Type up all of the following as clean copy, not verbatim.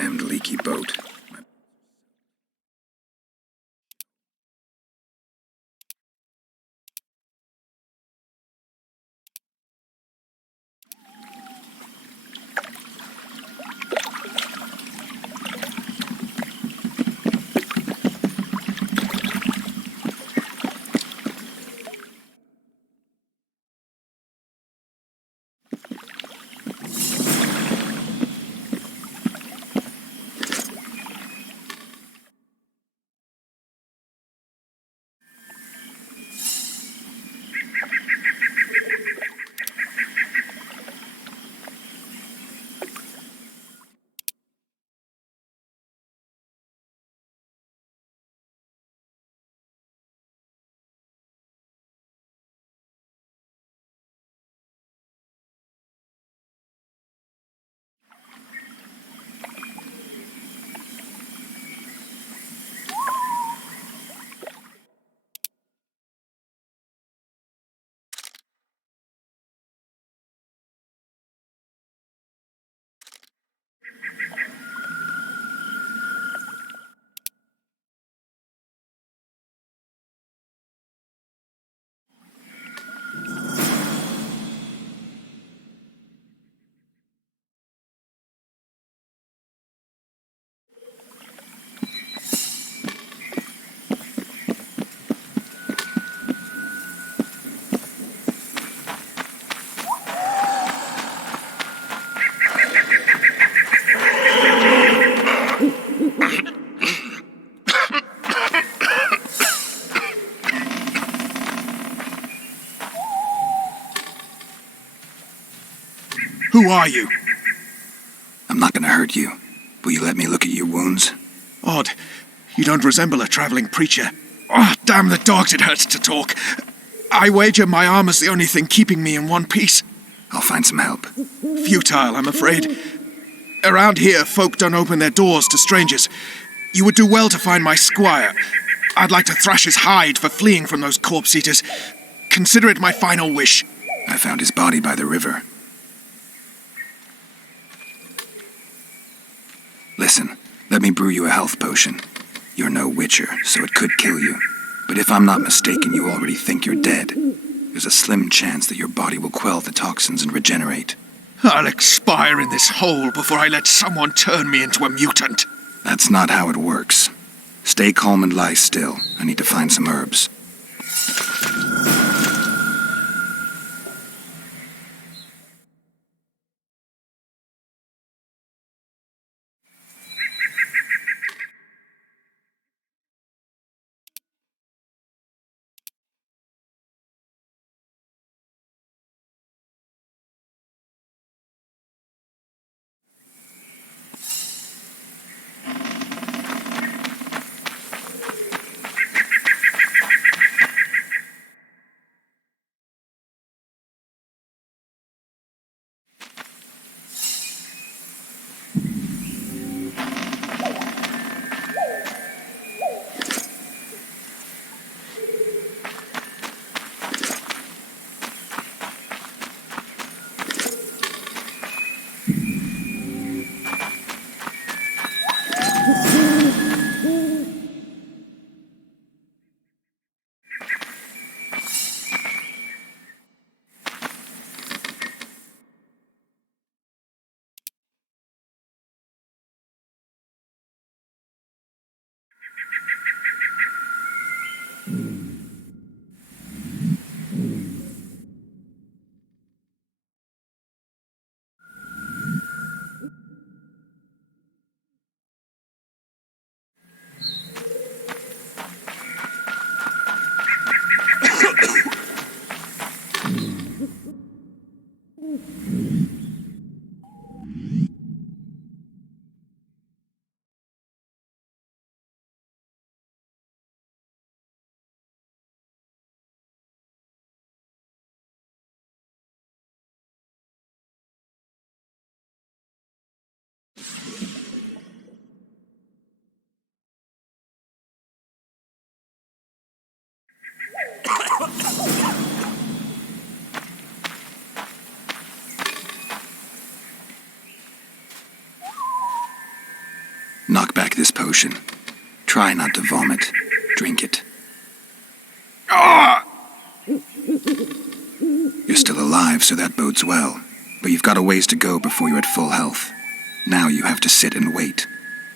damned leaky boat. Who are you? I'm not gonna hurt you. Will you let me look at your wounds? Odd. You don't resemble a traveling preacher. Oh, damn the dogs, it hurts to talk. I wager my armor's the only thing keeping me in one piece. I'll find some help. Futile, I'm afraid. Around here, folk don't open their doors to strangers. You would do well to find my squire. I'd like to thrash his hide for fleeing from those corpse-eaters. Consider it my final wish. I found his body by the river. Listen, let me brew you a health potion. You're no witcher, so it could kill you. But if I'm not mistaken, you already think you're dead. There's a slim chance that your body will quell the toxins and regenerate. I'll expire in this hole before I let someone turn me into a mutant. That's not how it works. Stay calm and lie still. I need to find some herbs. Knock back this potion. Try not to vomit. Drink it. Ah! You're still alive, so that bodes well. But you've got a ways to go before you're at full health. Now you have to sit and wait.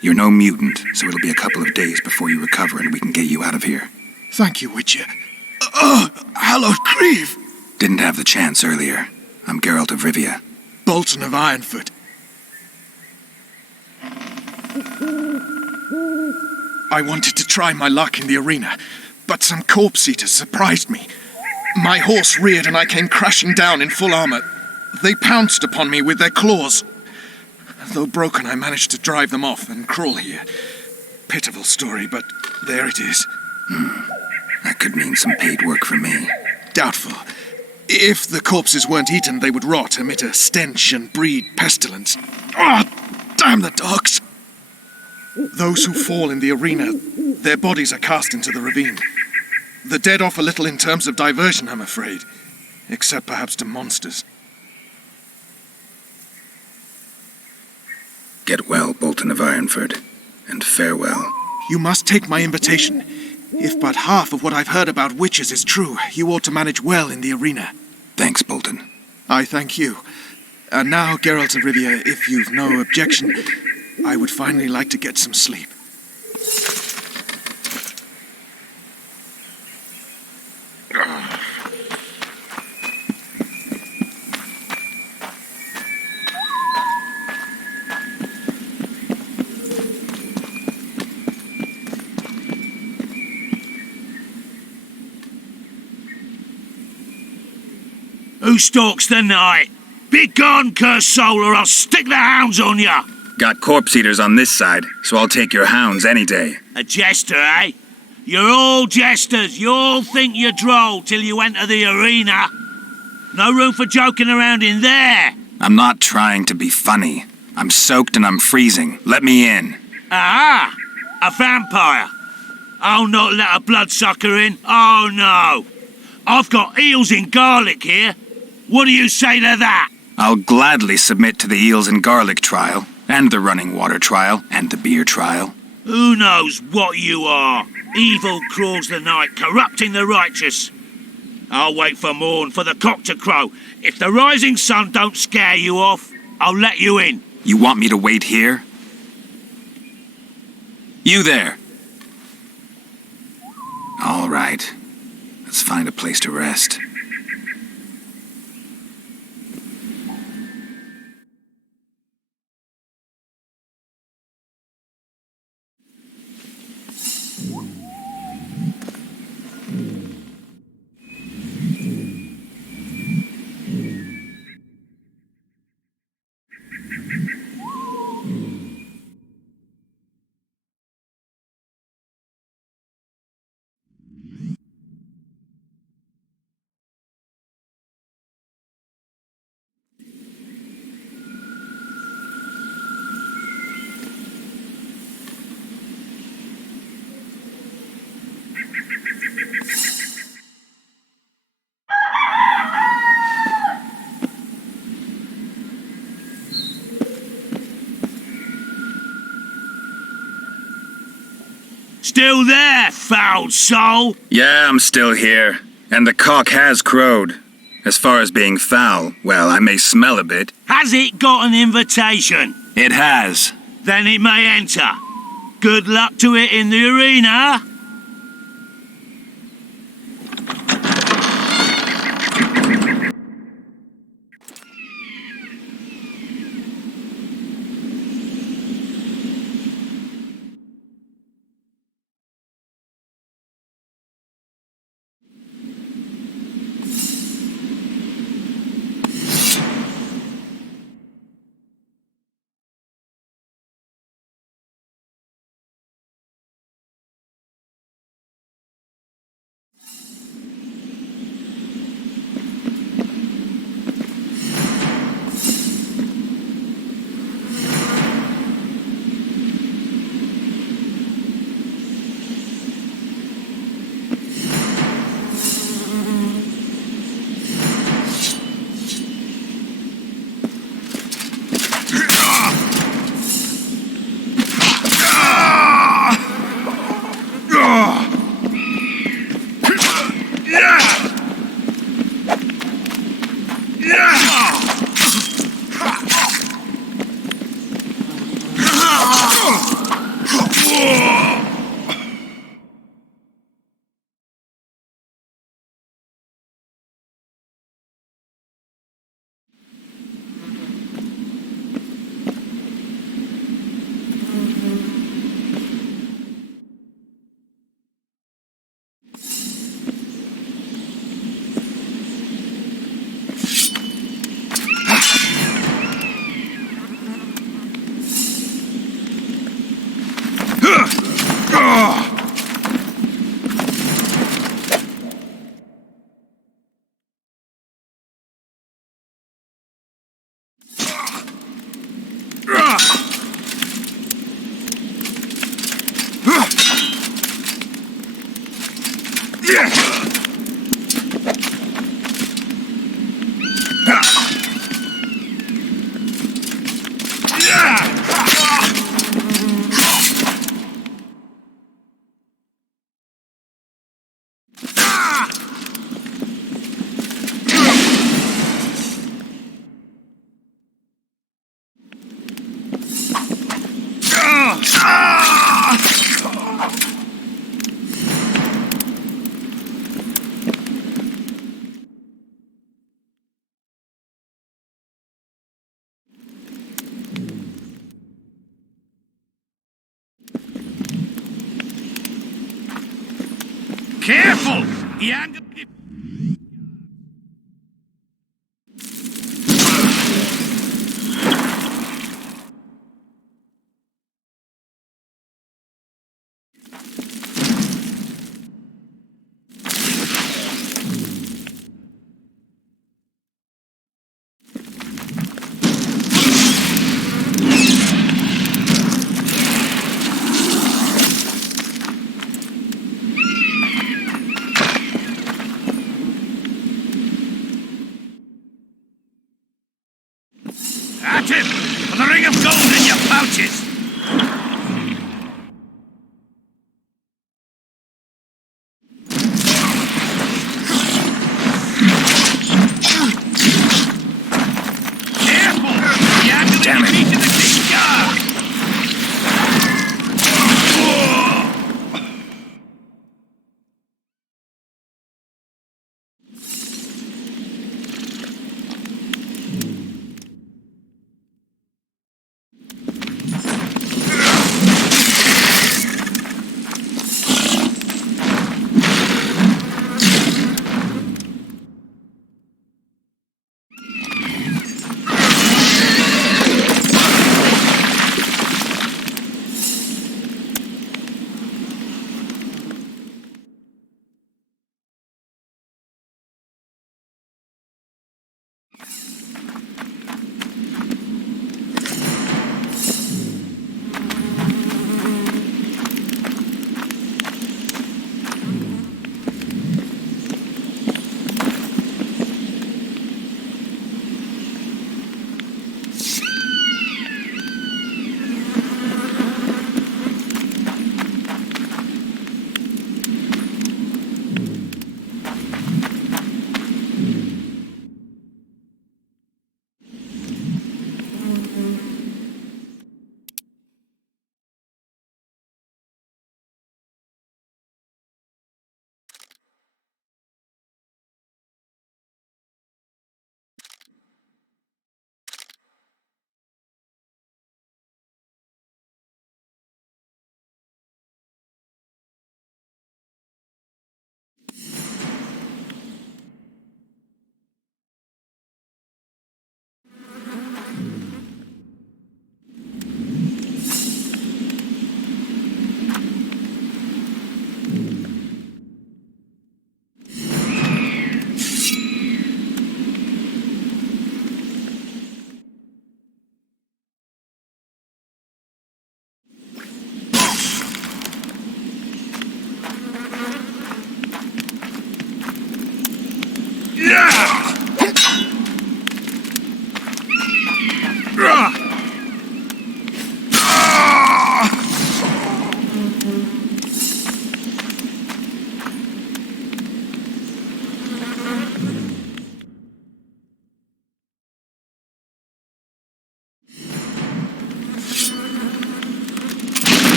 You're no mutant, so it'll be a couple of days before you recover and we can get you out of here. Thank you, Witcher. Oh, hallowed grieve! Didn't have the chance earlier. I'm Geralt of Rivia. Bolton of Ironford. I wanted to try my luck in the arena, but some corpse-eaters surprised me. My horse reared and I came crashing down in full armor. They pounced upon me with their claws. Though broken, I managed to drive them off and crawl here. Pitiful story, but there it is. That could mean some paid work for me. Doubtful. If the corpses weren't eaten, they would rot, emit a stench, and breed pestilence. Ah, damn the dogs! Those who fall in the arena, their bodies are cast into the ravine. The dead offer little in terms of diversion, I'm afraid. Except perhaps to monsters. Get well, Bolton of Ironford, and farewell. You must take my invitation. If but half of what I've heard about witches is true, you ought to manage well in the arena. Thanks, Bolton. I thank you. And now, Geralt of Rivia, if you've no objection, I would finally like to get some sleep. Who stalks the night? Be gone, cursed soul, or I'll stick the hounds on ya! Got corpse eaters on this side, so I'll take your hounds any day. A jester, eh? You're all jesters. You all think you're droll till you enter the arena. No room for joking around in there. I'm not trying to be funny. I'm soaked and I'm freezing. Let me in. Ah, a vampire. I'll not let a bloodsucker in. Oh, no. I've got eels in garlic here. What do you say to that? I'll gladly submit to the eels and garlic trial, and the running water trial, and the beer trial. Who knows what you are? Evil crawls the night, corrupting the righteous. I'll wait for morn, for the cock to crow. If the rising sun don't scare you off, I'll let you in. You want me to wait here? You there! All right. Let's find a place to rest. Still there, foul soul? Yeah, I'm still here. And the cock has crowed. As far as being foul, well, I may smell a bit. Has it got an invitation? It has. Then it may enter. Good luck to it in the arena. Careful! He ain't gonna get...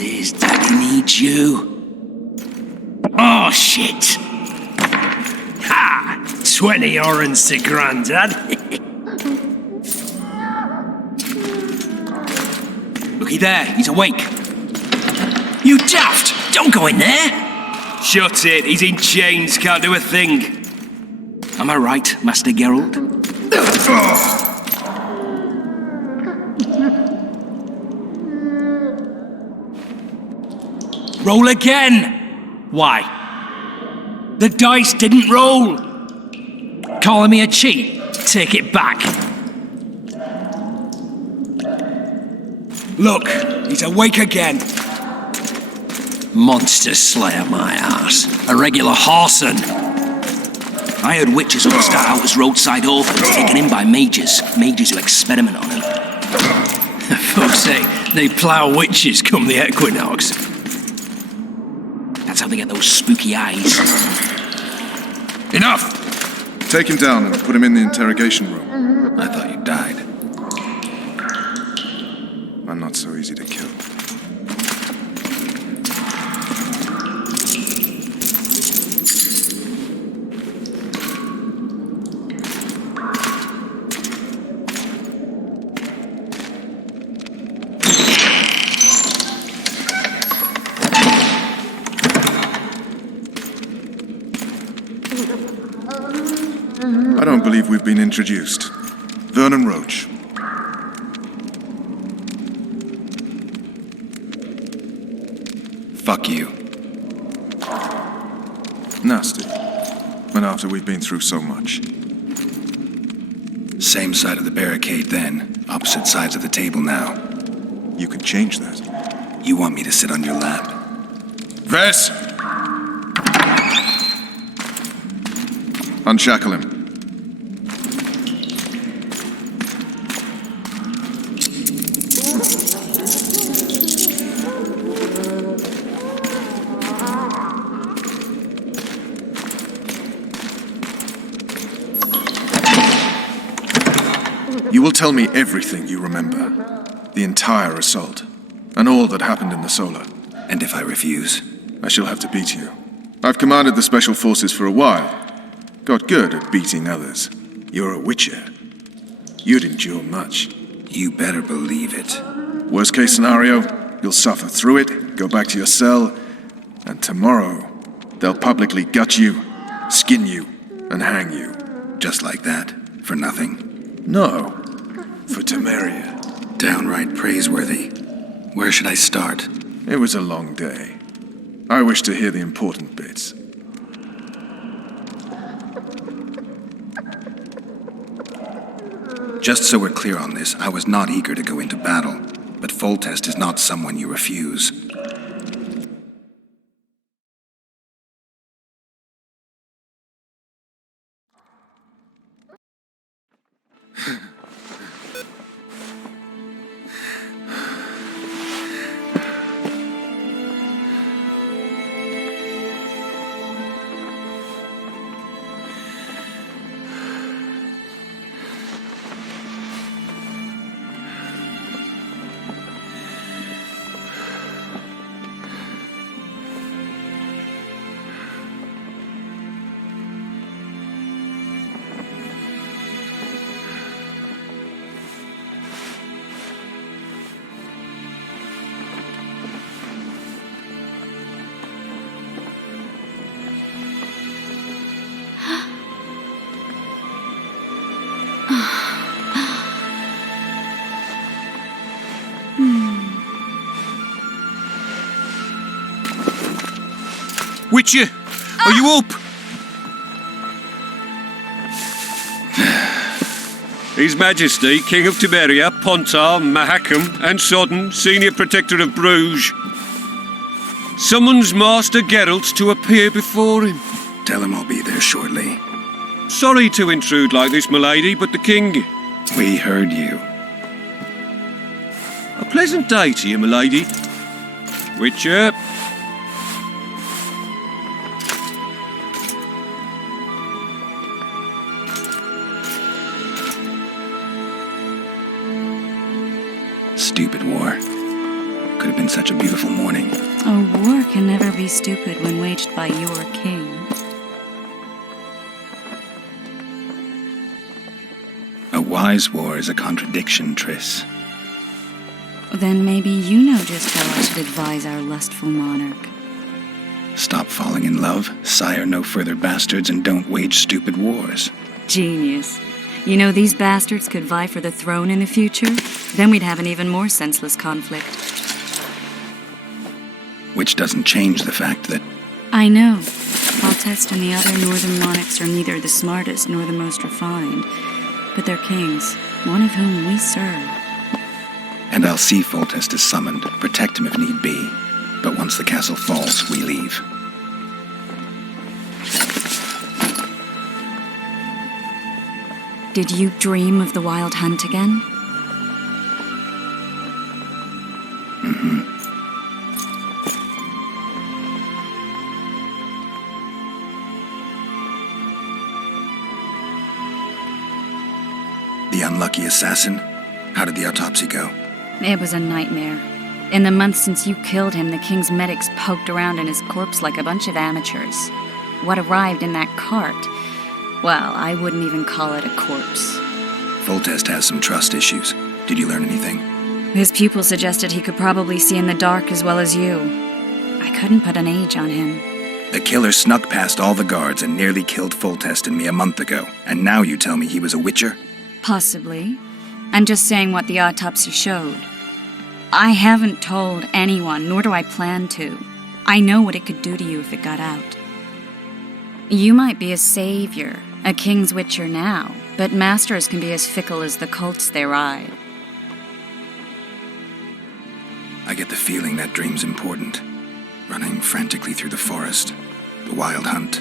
Moses, Daddy needs you. Oh, shit. Ha! 20 orens to Grandad. Looky there, he's awake. You daft! Don't go in there! Shut it, he's in chains, can't do a thing. Am I right, Master Geralt? Roll again! Why? The dice didn't roll! Calling me a cheat? Take it back. Look, he's awake again. Monster slayer, my ass. A regular horson. I heard witches would start out as roadside orphans taken in by mages. Mages who experiment on them. Folks say they plough witches come the equinox. That's how they get those spooky eyes. Enough! Take him down and put him in the interrogation room. I thought you died. I'm not so easy to kill. I don't believe we've been introduced. Vernon Roach. Fuck you. Nasty. And after we've been through so much. Same side of the barricade then. Opposite sides of the table now. You can change that. You want me to sit on your lap? Vess! Unshackle him. You will tell me everything you remember. The entire assault. And all that happened in the Solar. And if I refuse? I shall have to beat you. I've commanded the Special Forces for a while. Got good at beating others. You're a witcher. You'd endure much. You better believe it. Worst case scenario, you'll suffer through it, go back to your cell, and tomorrow, they'll publicly gut you, skin you, and hang you. Just like that? For nothing? No, for Temeria. Downright praiseworthy. Where should I start? It was a long day. I wish to hear the important bits. Just so we're clear on this, I was not eager to go into battle, but Foltest is not someone you refuse. Witcher, are you up? His Majesty, King of Temeria, Pontar, Mahakam, and Sodden, Senior Protector of Bruges, summons Master Geralt to appear before him. Tell him I'll be there shortly. Sorry to intrude like this, milady, but the King... We heard you. A pleasant day to you, milady. Witcher. Stupid war. Could have been such a beautiful morning. A war can never be stupid when waged by your king. A wise war is a contradiction, Triss. Then maybe you know just how I should advise our lustful monarch. Stop falling in love, sire no further bastards, and don't wage stupid wars. Genius. You know, these bastards could vie for the throne in the future? Then we'd have an even more senseless conflict. Which doesn't change the fact that... I know. Foltest and the other northern monarchs are neither the smartest nor the most refined, but they're kings, one of whom we serve. And I'll see Foltest is summoned, protect him if need be. But once the castle falls, we leave. Did you dream of the wild hunt again? Mm-hmm. The unlucky assassin? How did the autopsy go? It was a nightmare. In the months since you killed him, the king's medics poked around in his corpse like a bunch of amateurs. What arrived in that cart? Well, I wouldn't even call it a corpse. Foltest has some trust issues. Did you learn anything? His pupil suggested he could probably see in the dark as well as you. I couldn't put an age on him. The killer snuck past all the guards and nearly killed Foltest and me a month ago. And now you tell me he was a witcher? Possibly. I'm just saying what the autopsy showed. I haven't told anyone, nor do I plan to. I know what it could do to you if it got out. You might be a savior, a king's witcher now, but masters can be as fickle as the colts they ride. I get the feeling that dream's important. Running frantically through the forest, the wild hunt.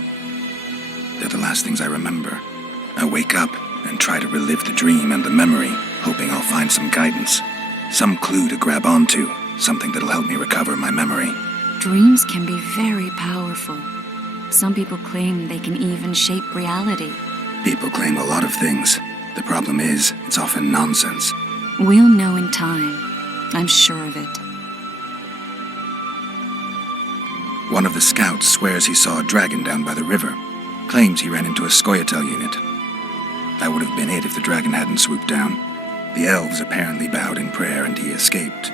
They're the last things I remember. I wake up and try to relive the dream and the memory, hoping I'll find some guidance. Some clue to grab onto, something that'll help me recover my memory. Dreams can be very powerful. Some people claim they can even shape reality. People claim a lot of things. The problem is, it's often nonsense. We'll know in time. I'm sure of it. One of the scouts swears he saw a dragon down by the river. Claims he ran into a Scoia'tael unit. That would have been it if the dragon hadn't swooped down. The elves apparently bowed in prayer and he escaped.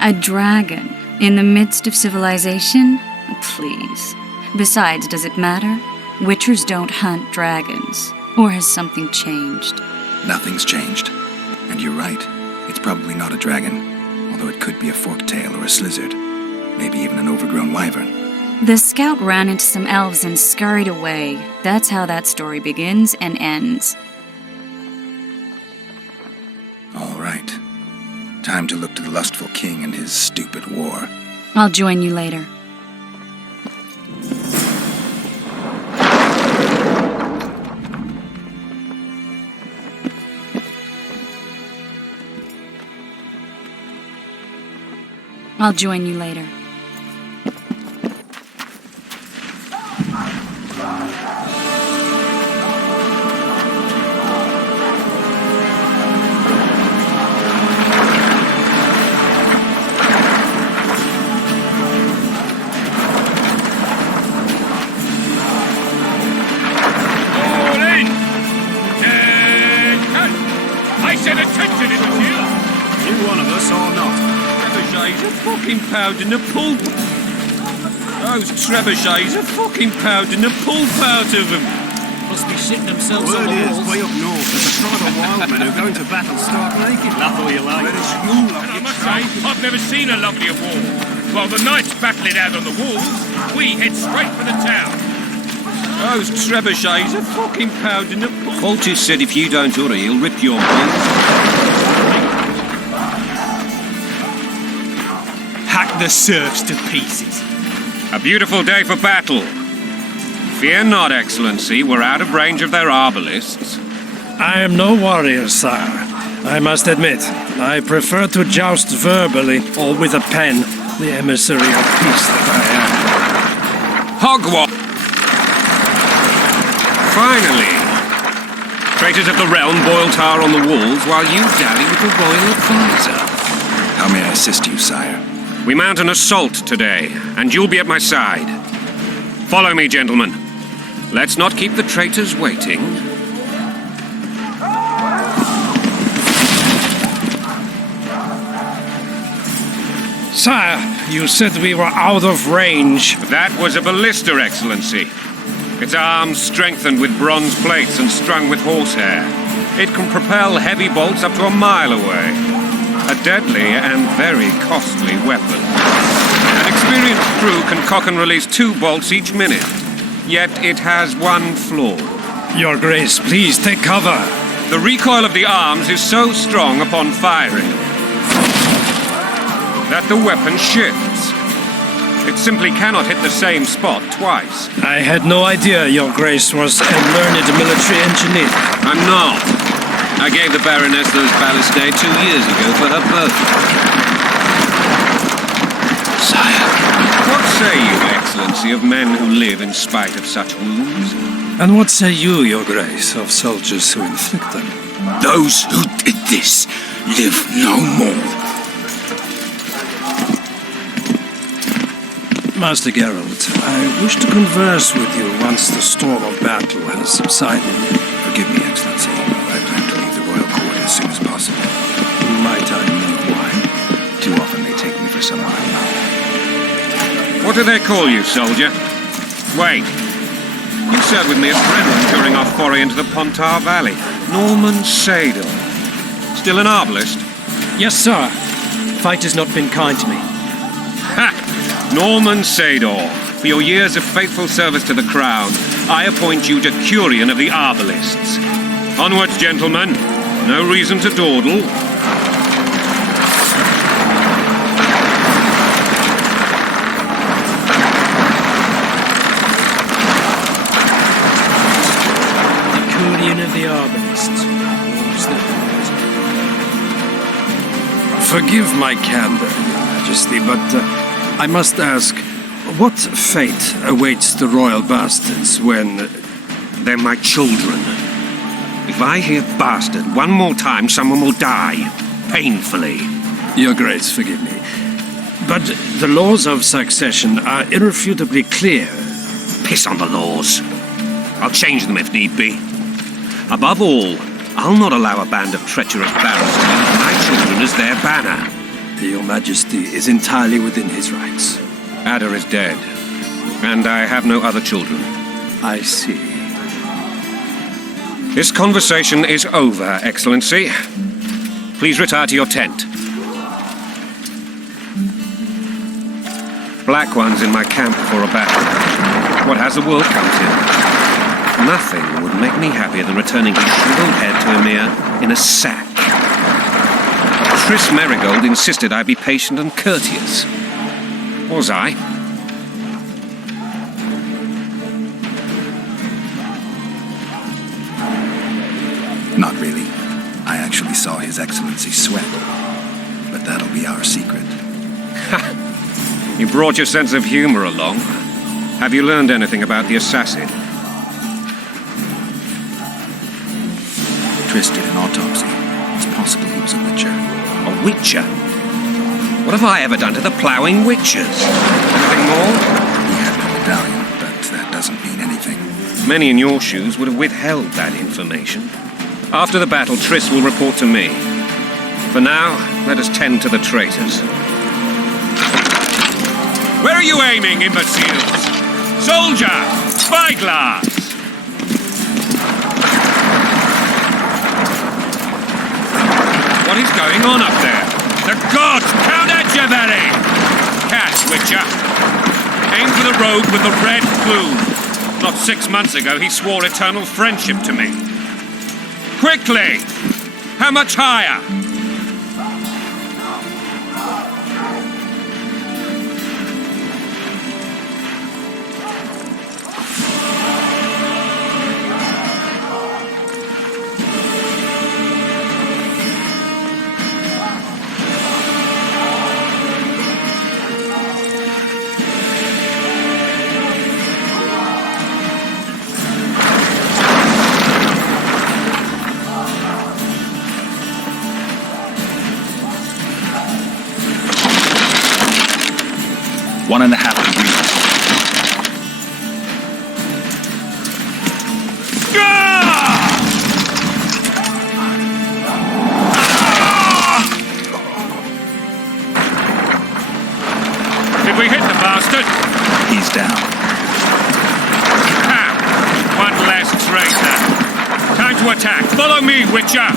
A dragon in the midst of civilization? Please. Besides, does it matter? Witchers don't hunt dragons. Or has something changed? Nothing's changed. And you're right. It's probably not a dragon. Although it could be a forktail or a slizzard. Maybe even an overgrown wyvern. The scout ran into some elves and scurried away. That's how that story begins and ends. All right. Time to look to the lustful king and his stupid war. I'll join you later. I'll join you later. Pounding the pulp. Those trebuchets are fucking pounding the pulp out of them. Must be shitting themselves on Word the is, walls. way up north, there's a tribe of wildmen who go into battle stark naked. Laugh all you like. Where it's you, like I must say, I've never seen a lovelier war. While the knights battle it out on the walls, we head straight for the town. Those trebuchets are fucking pounding the pulp. Foltest said if you don't hurry, he'll rip your balls. Hack the serfs to pieces. A beautiful day for battle. Fear not, Excellency, we're out of range of their arbalists. I am no warrior, sire. I must admit, I prefer to joust verbally or with a pen, the emissary of peace that I am. Hogwash! Finally! Traitors of the realm boil tar on the walls while you dally with the royal advisor. How may I assist you, sire? We mount an assault today, and you'll be at my side. Follow me, gentlemen. Let's not keep the traitors waiting. Sire, you said we were out of range. That was a ballista, Excellency. Its arms strengthened with bronze plates and strung with horsehair. It can propel heavy bolts up to a mile away. A deadly and very costly weapon. An experienced crew can cock and release 2 bolts each minute. Yet it has one flaw. Your Grace, please take cover. The recoil of the arms is so strong upon firing that the weapon shifts. It simply cannot hit the same spot twice. I had no idea Your Grace was a learned military engineer. I'm not. I gave the Baroness those ballistae 2 years ago for her birthday. Sire. What say you, Excellency, of men who live in spite of such wounds? And what say you, Your Grace, of soldiers who inflict them? Those who did this live no more. Master Geralt, I wish to converse with you once the storm of battle has subsided. Forgive me, Excellency. I plan to leave the royal court as soon as possible. Might I know why? Too often they take me for someone I'm not. What do they call you, soldier? Wait. You served with me at Brennan during our foray into the Pontar Valley. Norman Sador. Still an arbalist? Yes, sir. Fate has not been kind to me. Ha! Norman Sador. For your years of faithful service to the crown, I appoint you Decurion of the Arbalists. Onwards, gentlemen. No reason to dawdle. Decurion of the Arbalists. Forgive my candor, Your Majesty, but I must ask, what fate awaits the royal bastards when... They're my children. If I hear bastard one more time, someone will die. Painfully. Your Grace, forgive me. But the laws of succession are irrefutably clear. Piss on the laws. I'll change them if need be. Above all, I'll not allow a band of treacherous barons to use my children as their banner. Your Majesty is entirely within his rights. Ada is dead, and I have no other children. I see. This conversation is over, Excellency. Please retire to your tent. Black ones in my camp for a battle. What has the world come to? Nothing would make me happier than returning his shriveled head to Emir in a sack. Triss Merigold insisted I be patient and courteous. Was I? Not really. I actually saw His Excellency sweat. But that'll be our secret. Ha! You brought your sense of humor along. Have you learned anything about the assassin? Triss did an autopsy. It's possible he was a witcher. A witcher? What have I ever done to the ploughing witchers? Anything more? He had the medallion, but that doesn't mean anything. Many in your shoes would have withheld that information. After the battle, Triss will report to me. For now, let us tend to the traitors. Where are you aiming, imbeciles? Soldier! Spyglass! What is going on up there? The gods! Count Etcheverry! Catch, Witcher! Aim for the rogue with the red plume. Not 6 months ago, he swore eternal friendship to me. Quickly! How much higher? 1.5 degrees. Did we hit the bastard? He's down. One less traitor. Time to attack. Follow me, Witcher!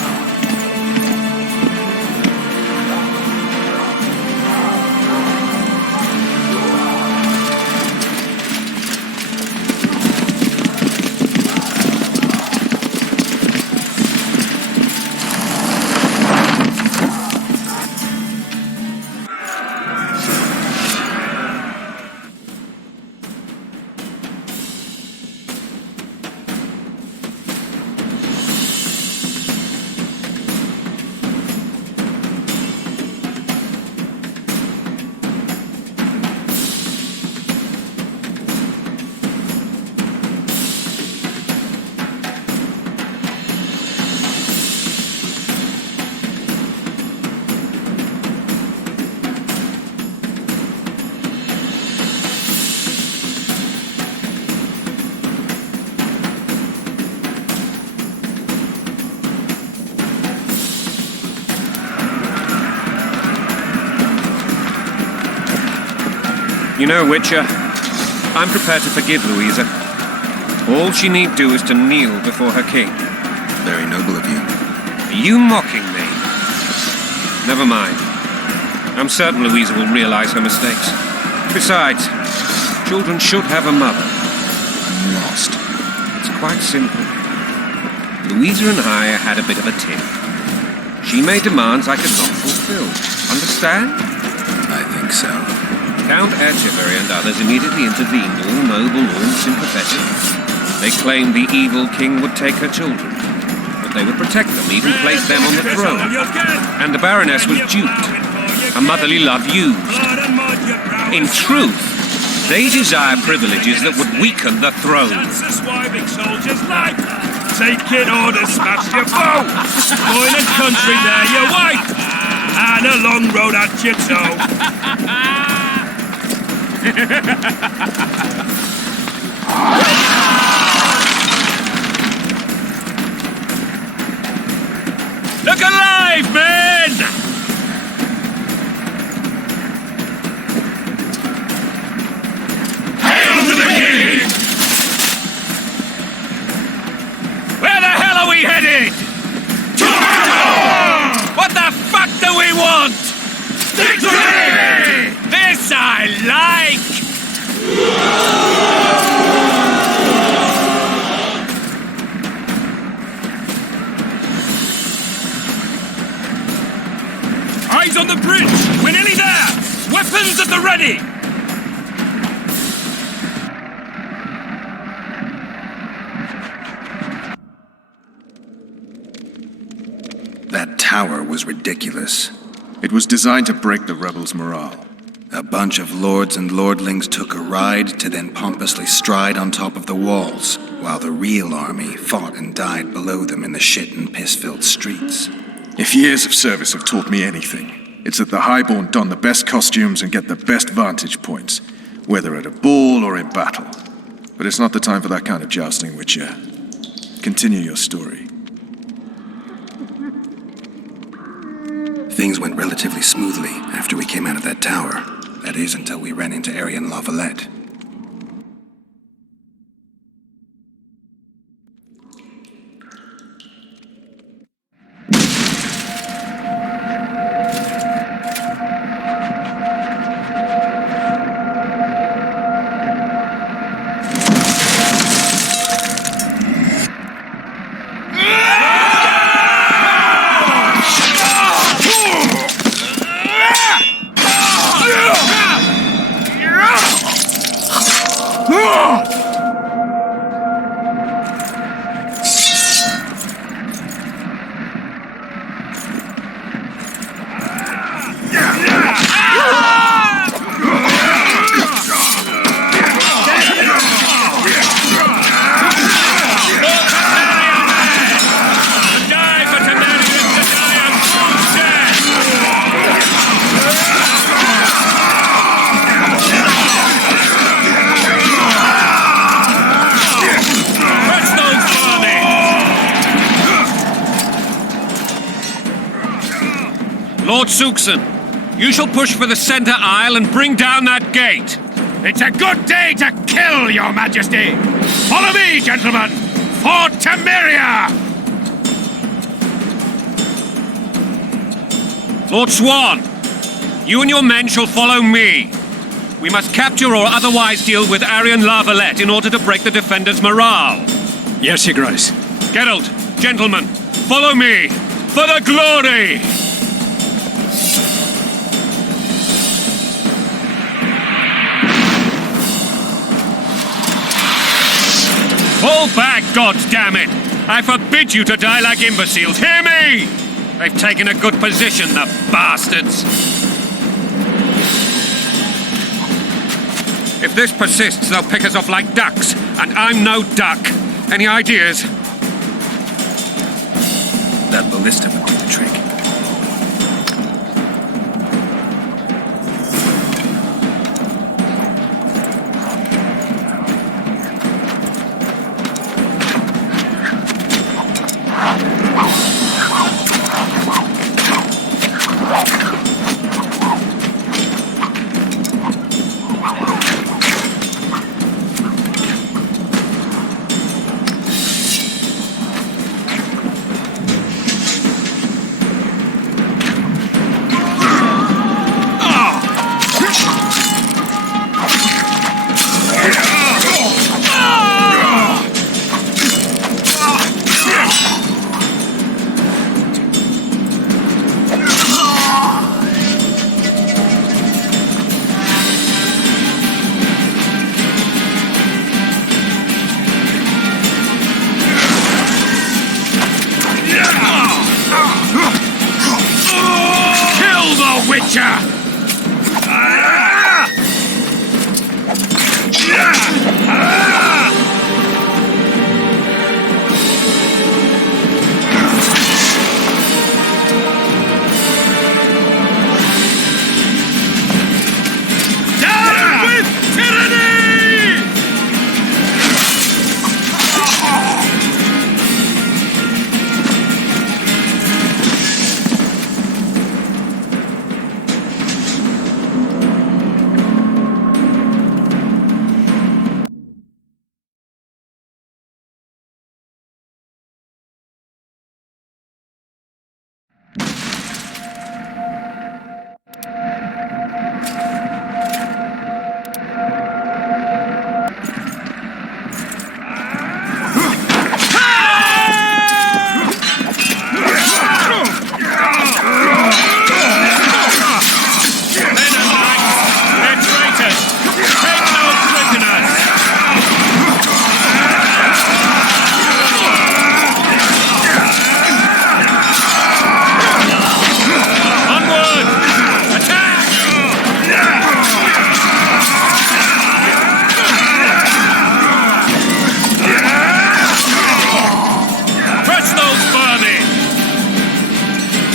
You know, Witcher, I'm prepared to forgive Louisa. All she need do is to kneel before her king. Very noble of you. Are you mocking me? Never mind. I'm certain Louisa will realize her mistakes. Besides, children should have a mother. I'm lost. It's quite simple. Louisa and I had a bit of a tiff. She made demands I could not fulfill. Understand? I think so. Count Etcheverry and others immediately intervened, all noble, all sympathetic. They claimed the evil king would take her children, but they would protect them, even place them on the throne. And the Baroness was duped, a motherly love used. In truth, they desire privileges that would weaken the throne. Take it or to smash your foe. Spoil and country there, you white. And a long road at your toe. Look alive, men! Hail to the king! Where the hell are we headed? To battle! What the fuck do we want? Victory! This I like! Eyes on the bridge! We're nearly there! Weapons at the ready! That tower was ridiculous. It was designed to break the rebels' morale. A bunch of lords and lordlings took a ride to then pompously stride on top of the walls, while the real army fought and died below them in the shit and piss-filled streets. If years of service have taught me anything, it's that the highborn don the best costumes and get the best vantage points, whether at a ball or in battle. But it's not the time for that kind of jousting, Witcher. Continue your story. Things went relatively smoothly after we came out of that tower. That is, until we ran into Arian Lavalette. Lord Suxon, you shall push for the center aisle and bring down that gate. It's a good day to kill, Your Majesty! Follow me, gentlemen! For Temeria! Lord Swan, you and your men shall follow me. We must capture or otherwise deal with Arian Lavalette in order to break the defenders' morale. Yes, Your Grace. Geralt, gentlemen, follow me! For the glory! Fall back, goddammit! I forbid you to die like imbeciles. Hear me! They've taken a good position, the bastards. If this persists, they'll pick us off like ducks, and I'm no duck. Any ideas? That ballista would do the trick.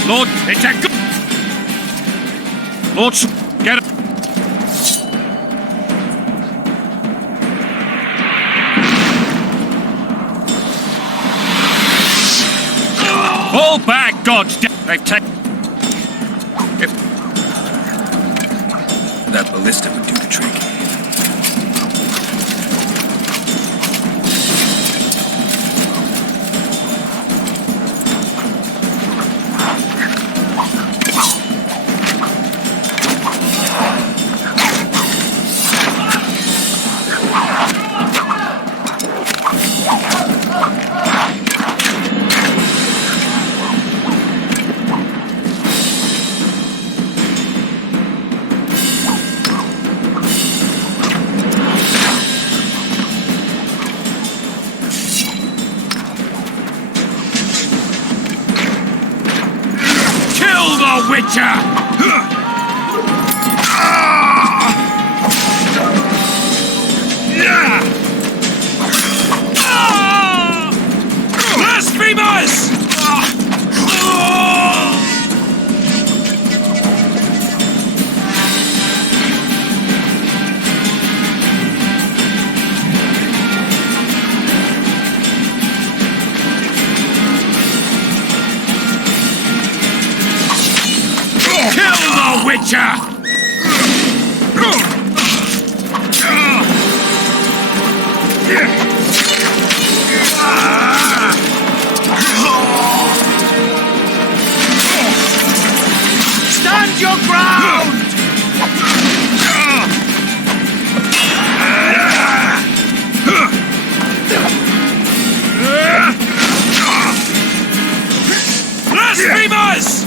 Lord, it's a good... Lord, get it. Fall back, gods! They've taken... If... That ballista would do the trick. Blasphemous! Witcher! Stand your ground! Blasphemers!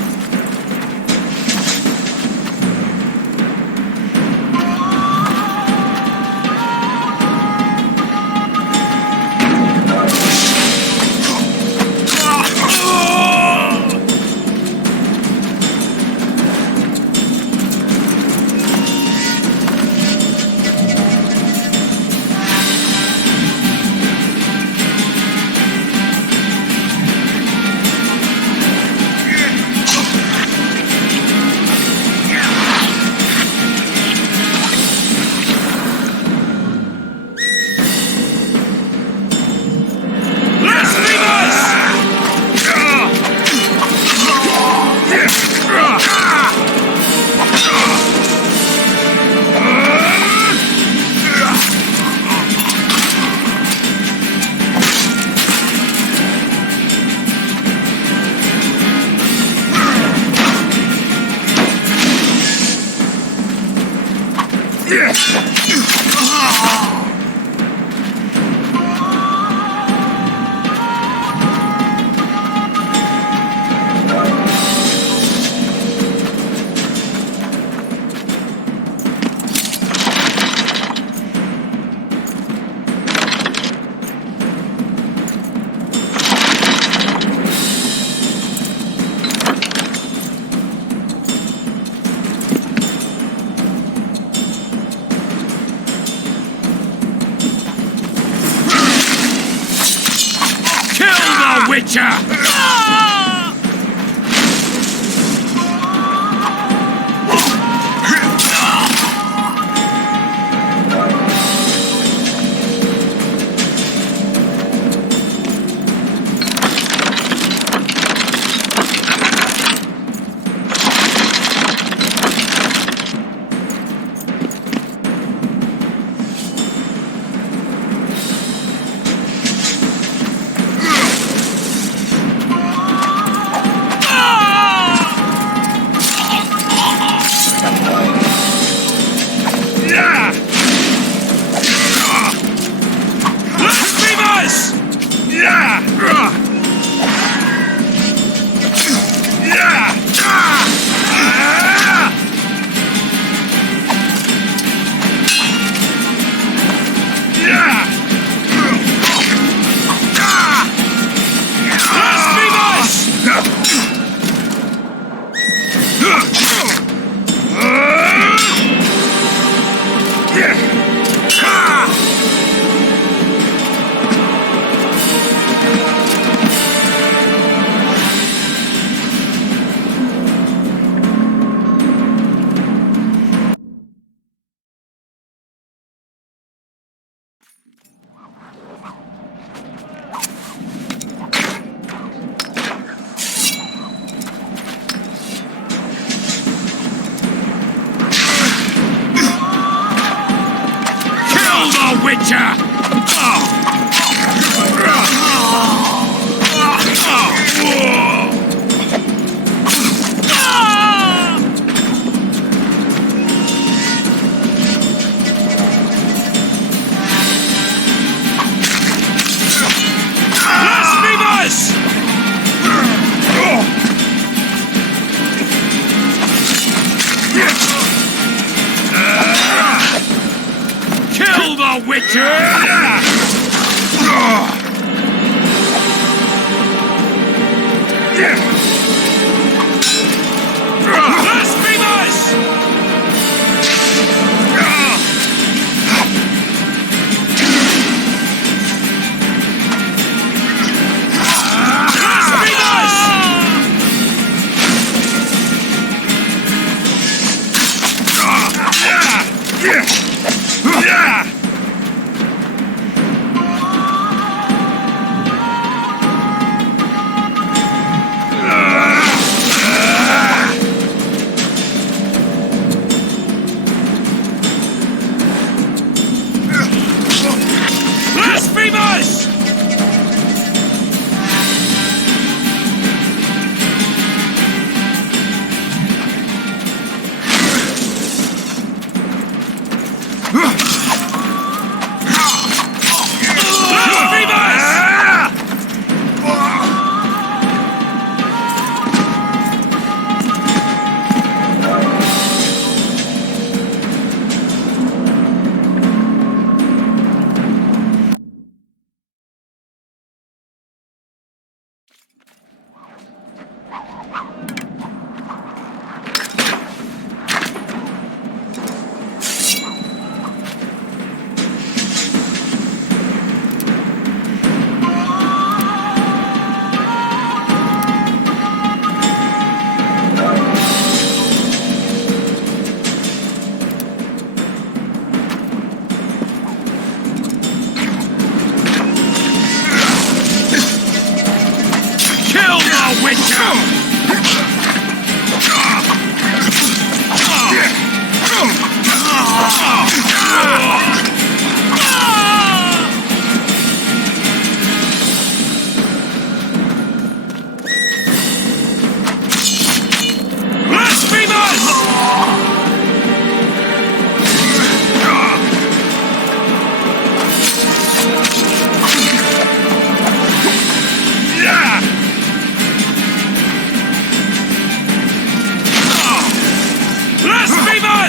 Witcher!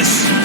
Blasphemous!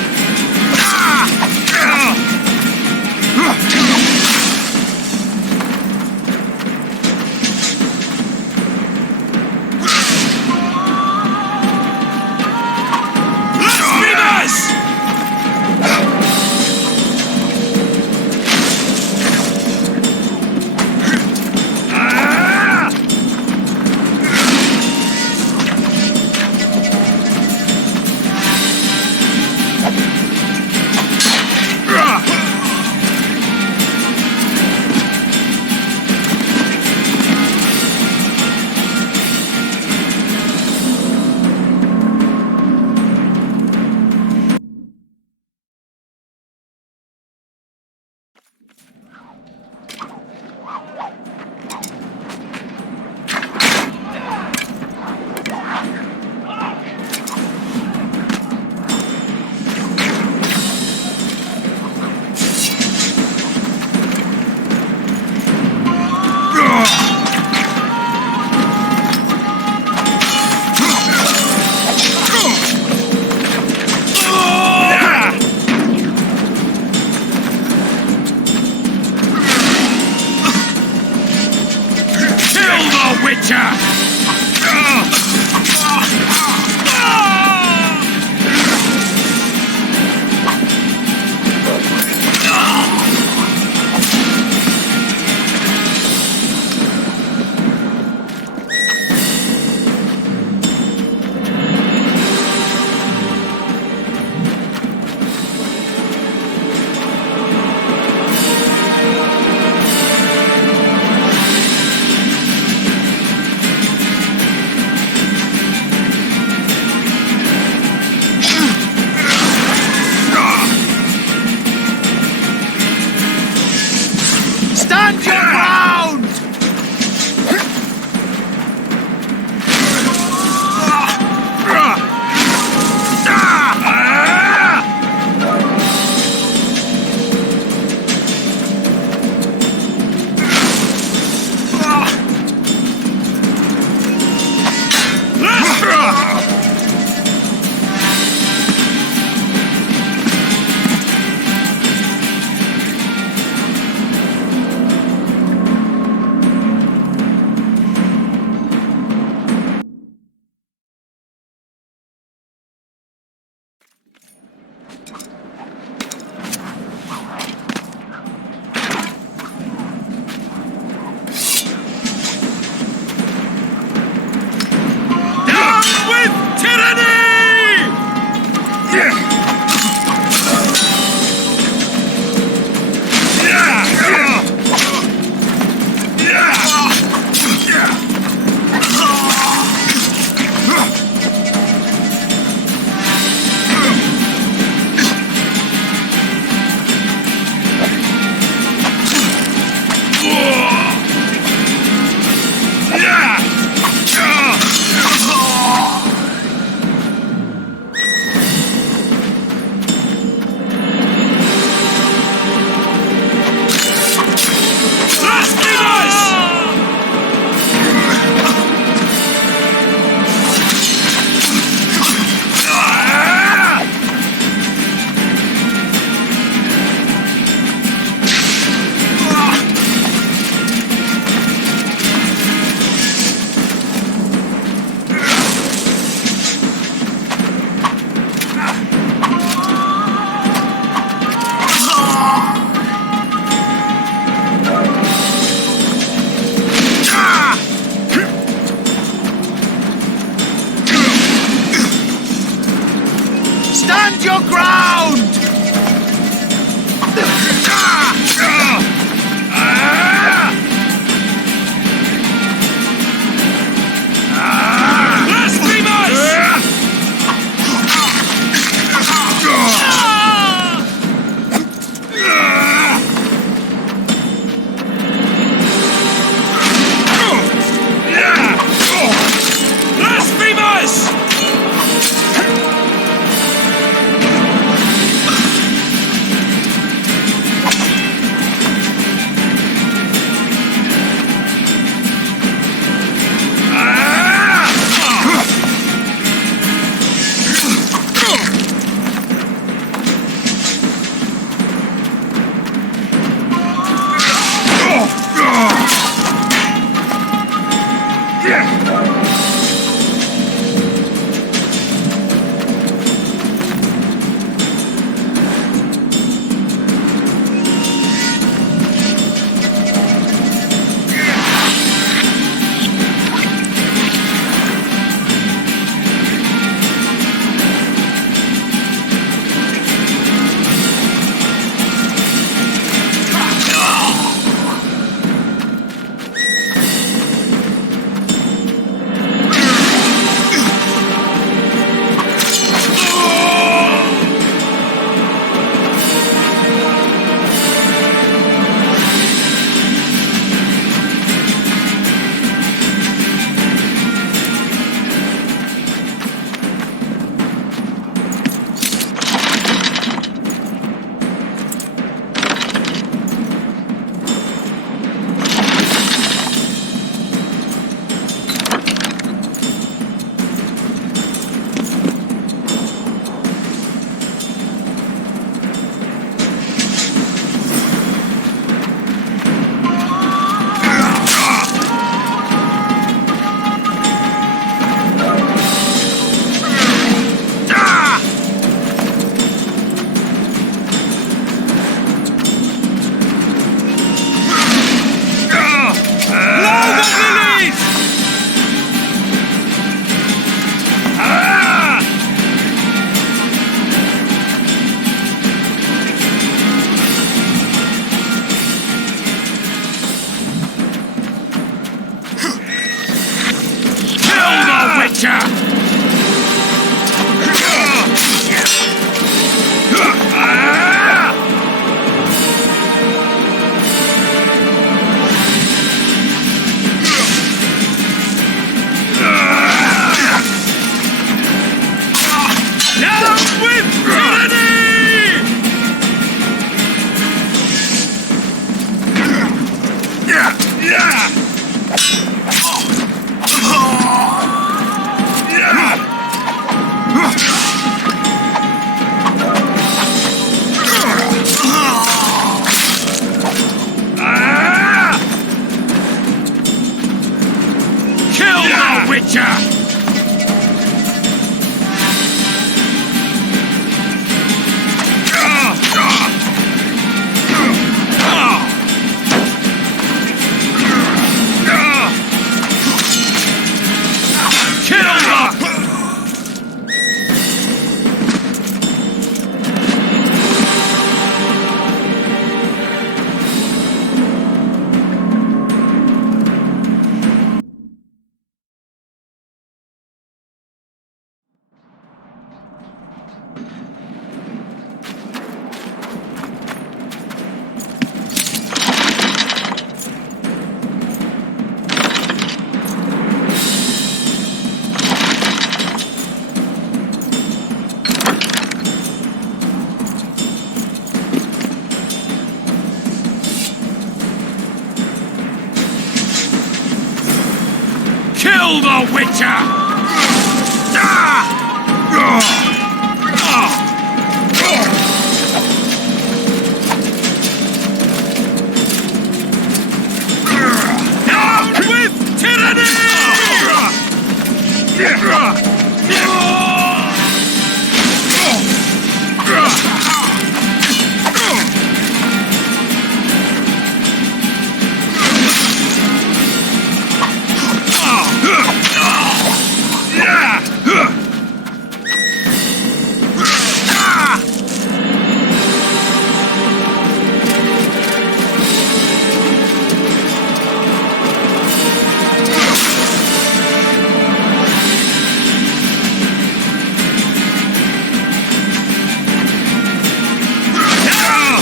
Kill the Witcher!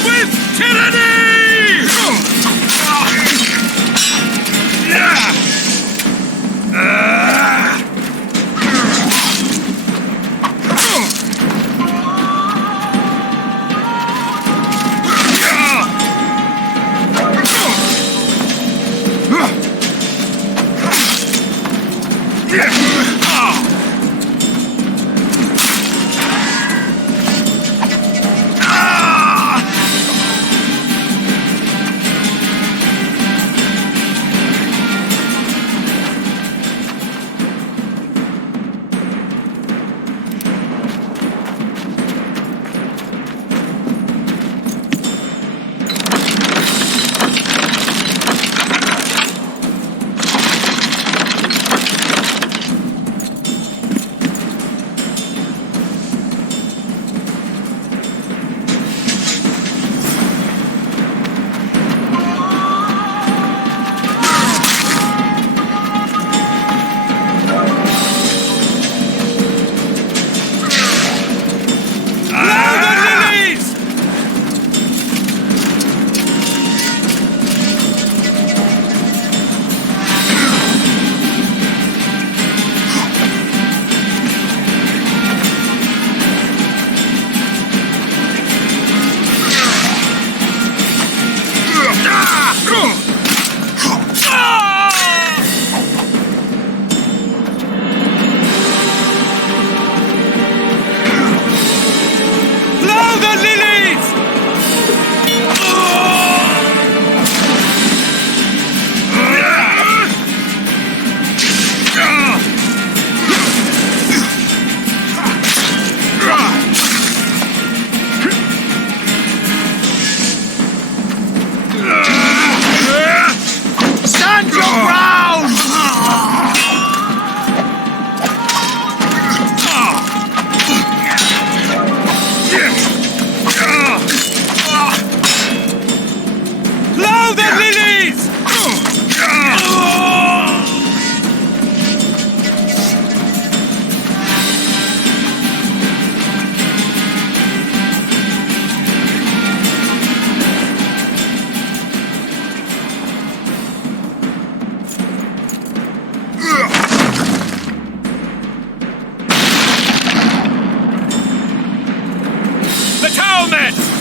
With tyranny!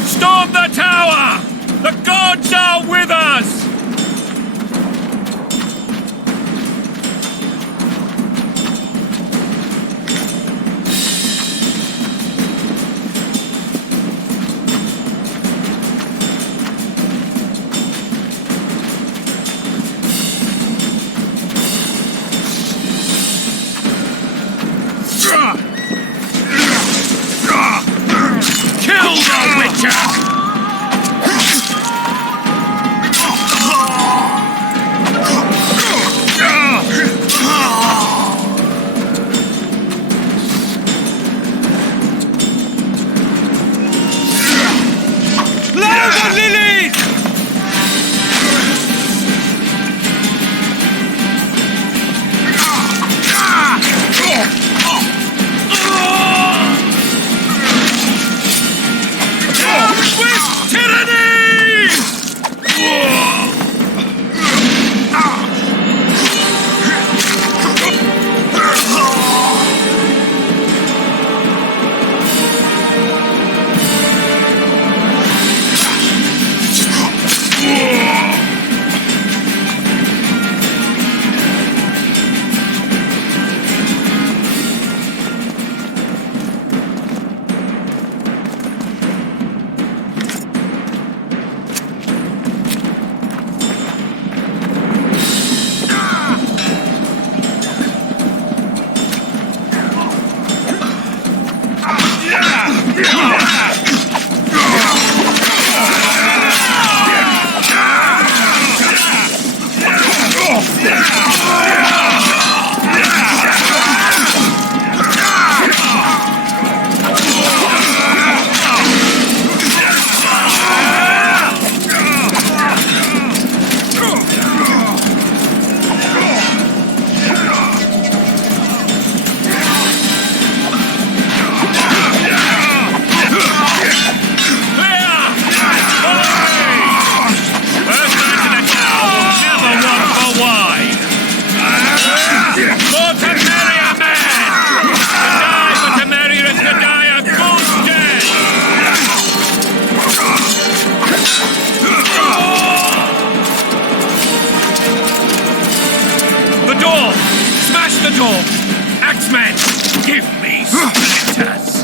Storm the tower! The gods are with us! Kill the Witcher! Axeman, give me splinters!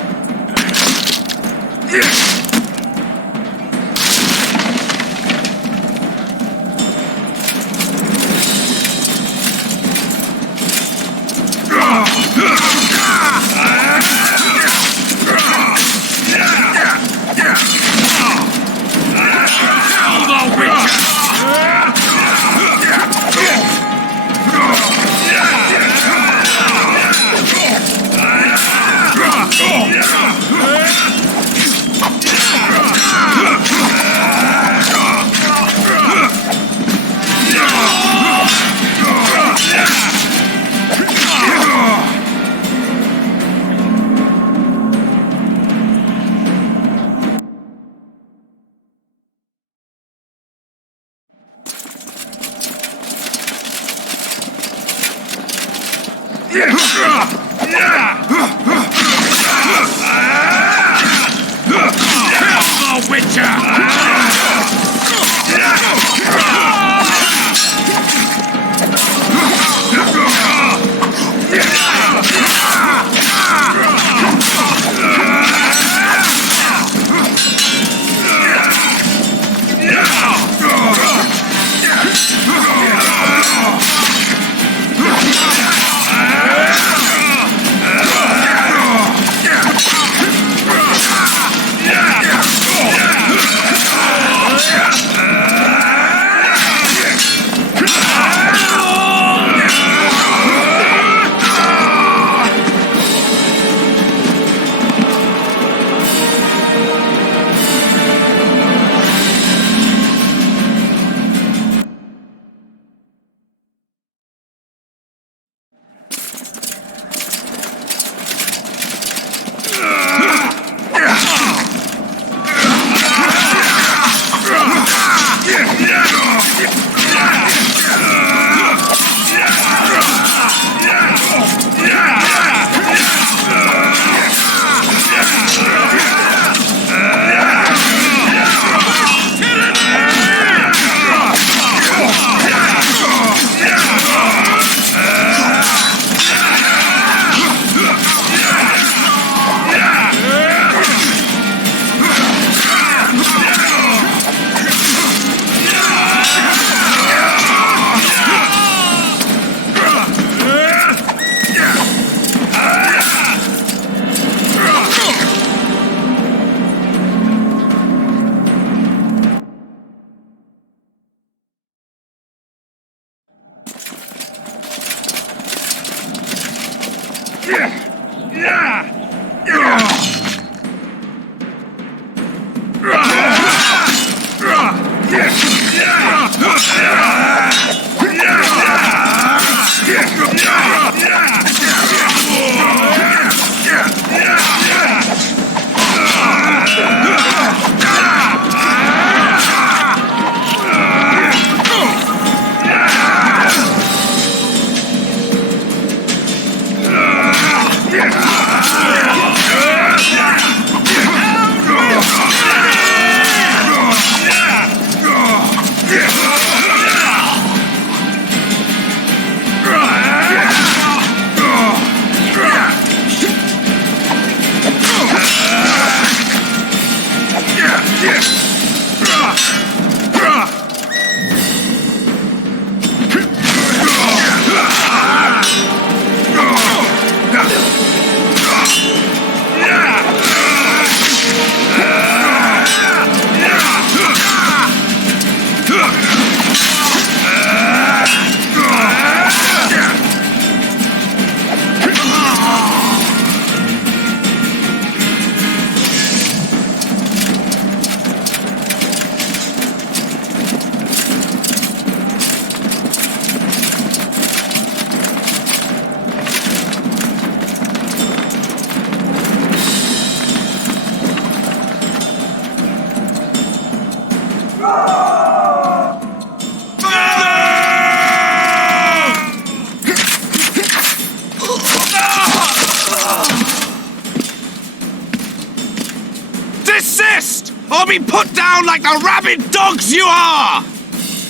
Desist, or be put down like the rabid dogs you are!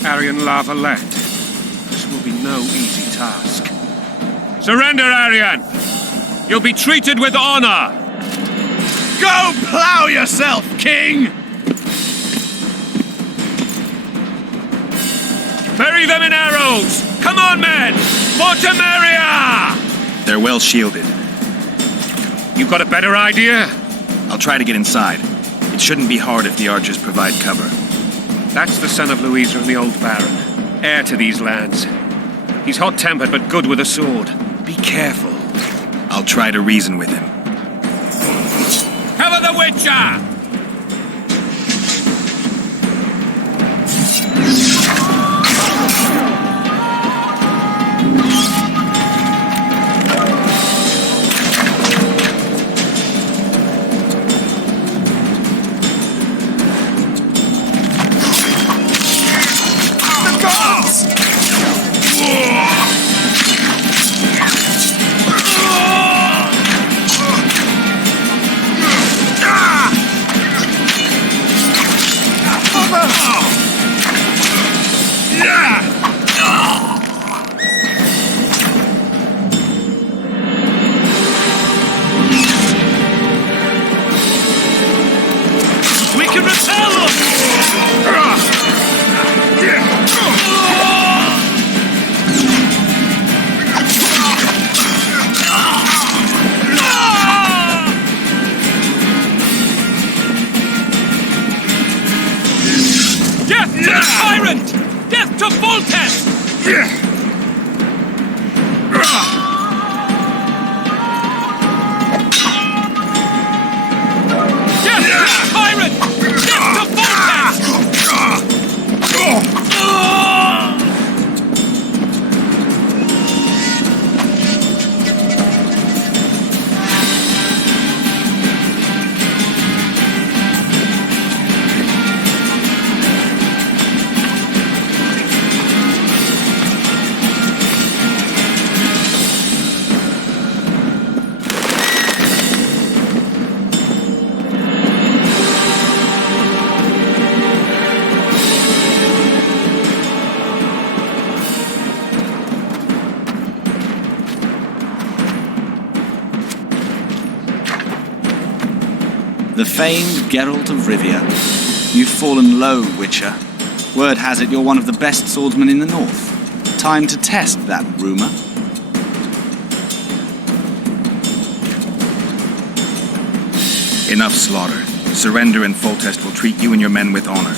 Arian Lavalette, this will be no easy task. Surrender, Arian! You'll be treated with honor! Go plow yourself, King! Bury them in arrows! Come on, men! For Temeria! They're well shielded. You've got a better idea? I'll try to get inside. It shouldn't be hard if the archers provide cover. That's the son of Louisa and the old Baron, heir to these lands. He's hot-tempered but good with a sword. Be careful. I'll try to reason with him. Cover the Witcher! The famed Geralt of Rivia. You've fallen low, Witcher. Word has it you're one of the best swordsmen in the north. Time to test that rumor. Enough slaughter. Surrender and Foltest will treat you and your men with honor.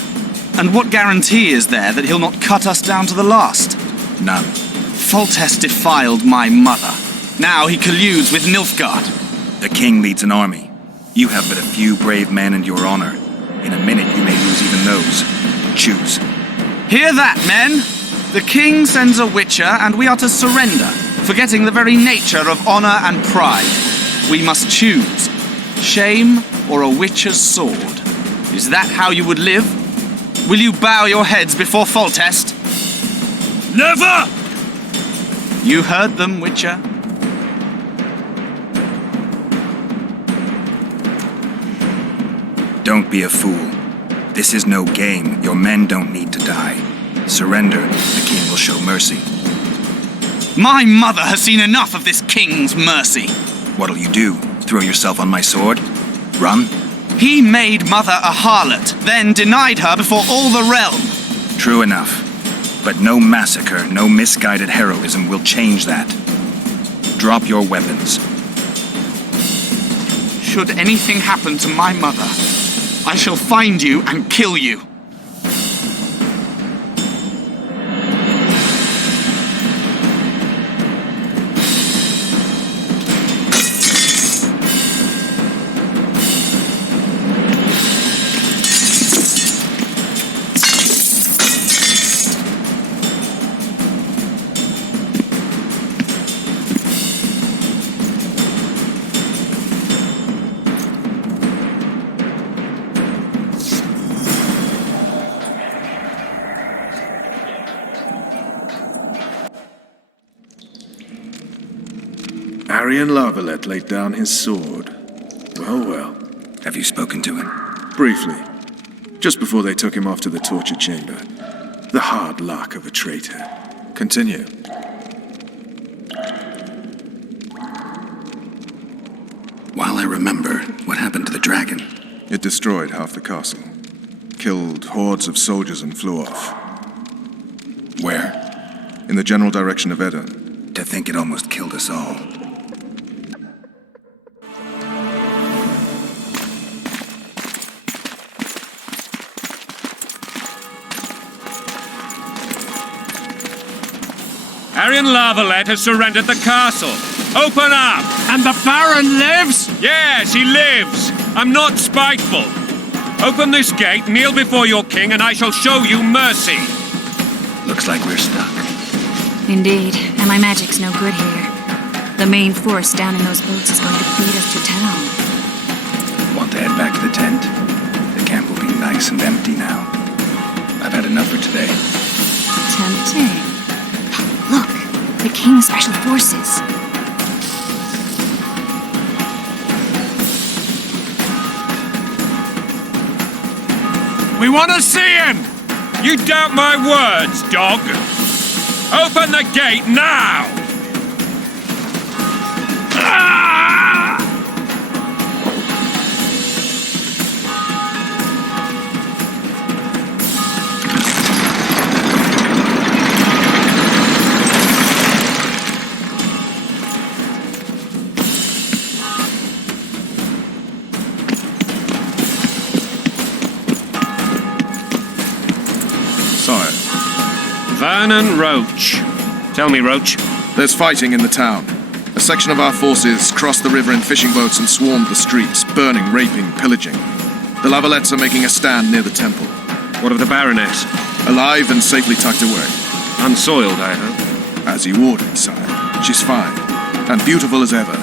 And what guarantee is there that he'll not cut us down to the last? None. Foltest defiled my mother. Now he colludes with Nilfgaard. The king leads an army. You have but a few brave men and your honor. In a minute you may lose even those. Choose. Hear that, men? The king sends a Witcher, and we are to surrender, forgetting the very nature of honor and pride. We must choose. Shame or a Witcher's sword. Is that how you would live? Will you bow your heads before Foltest? Never! You heard them, Witcher. Don't be a fool. This is no game. Your men don't need to die. Surrender, the king will show mercy. My mother has seen enough of this king's mercy. What'll you do? Throw yourself on my sword? Run? He made mother a harlot, then denied her before all the realm. True enough. But no massacre, no misguided heroism will change that. Drop your weapons. Should anything happen to my mother, I shall find you and kill you. Arian Lavalette laid down his sword. Well, well. Have you spoken to him? Briefly. Just before they took him off to the torture chamber. The hard luck of a traitor. Continue. While I remember, what happened to the dragon? It destroyed half the castle. Killed hordes of soldiers and flew off. Where? In the general direction of Edon. To think it almost killed us all. Arian Lavalette has surrendered the castle. Open up! And the Baron lives? Yes, he lives. I'm not spiteful. Open this gate, kneel before your king, and I shall show you mercy. Looks like we're stuck. Indeed, and my magic's no good here. The main force down in those boats is going to beat us to town. Want to head back to the tent? The camp will be nice and empty now. I've had enough for today. Tempting. Look, the King's Special Forces. We want to see him! You doubt my words, dog? Open the gate now! Vernon Roach. Tell me, Roach. There's fighting in the town. A section of our forces crossed the river in fishing boats and swarmed the streets, burning, raping, pillaging. The Lavalettes are making a stand near the temple. What of the Baroness? Alive and safely tucked away. Unsoiled, I hope. As you ordered, sire. She's fine. And beautiful as ever.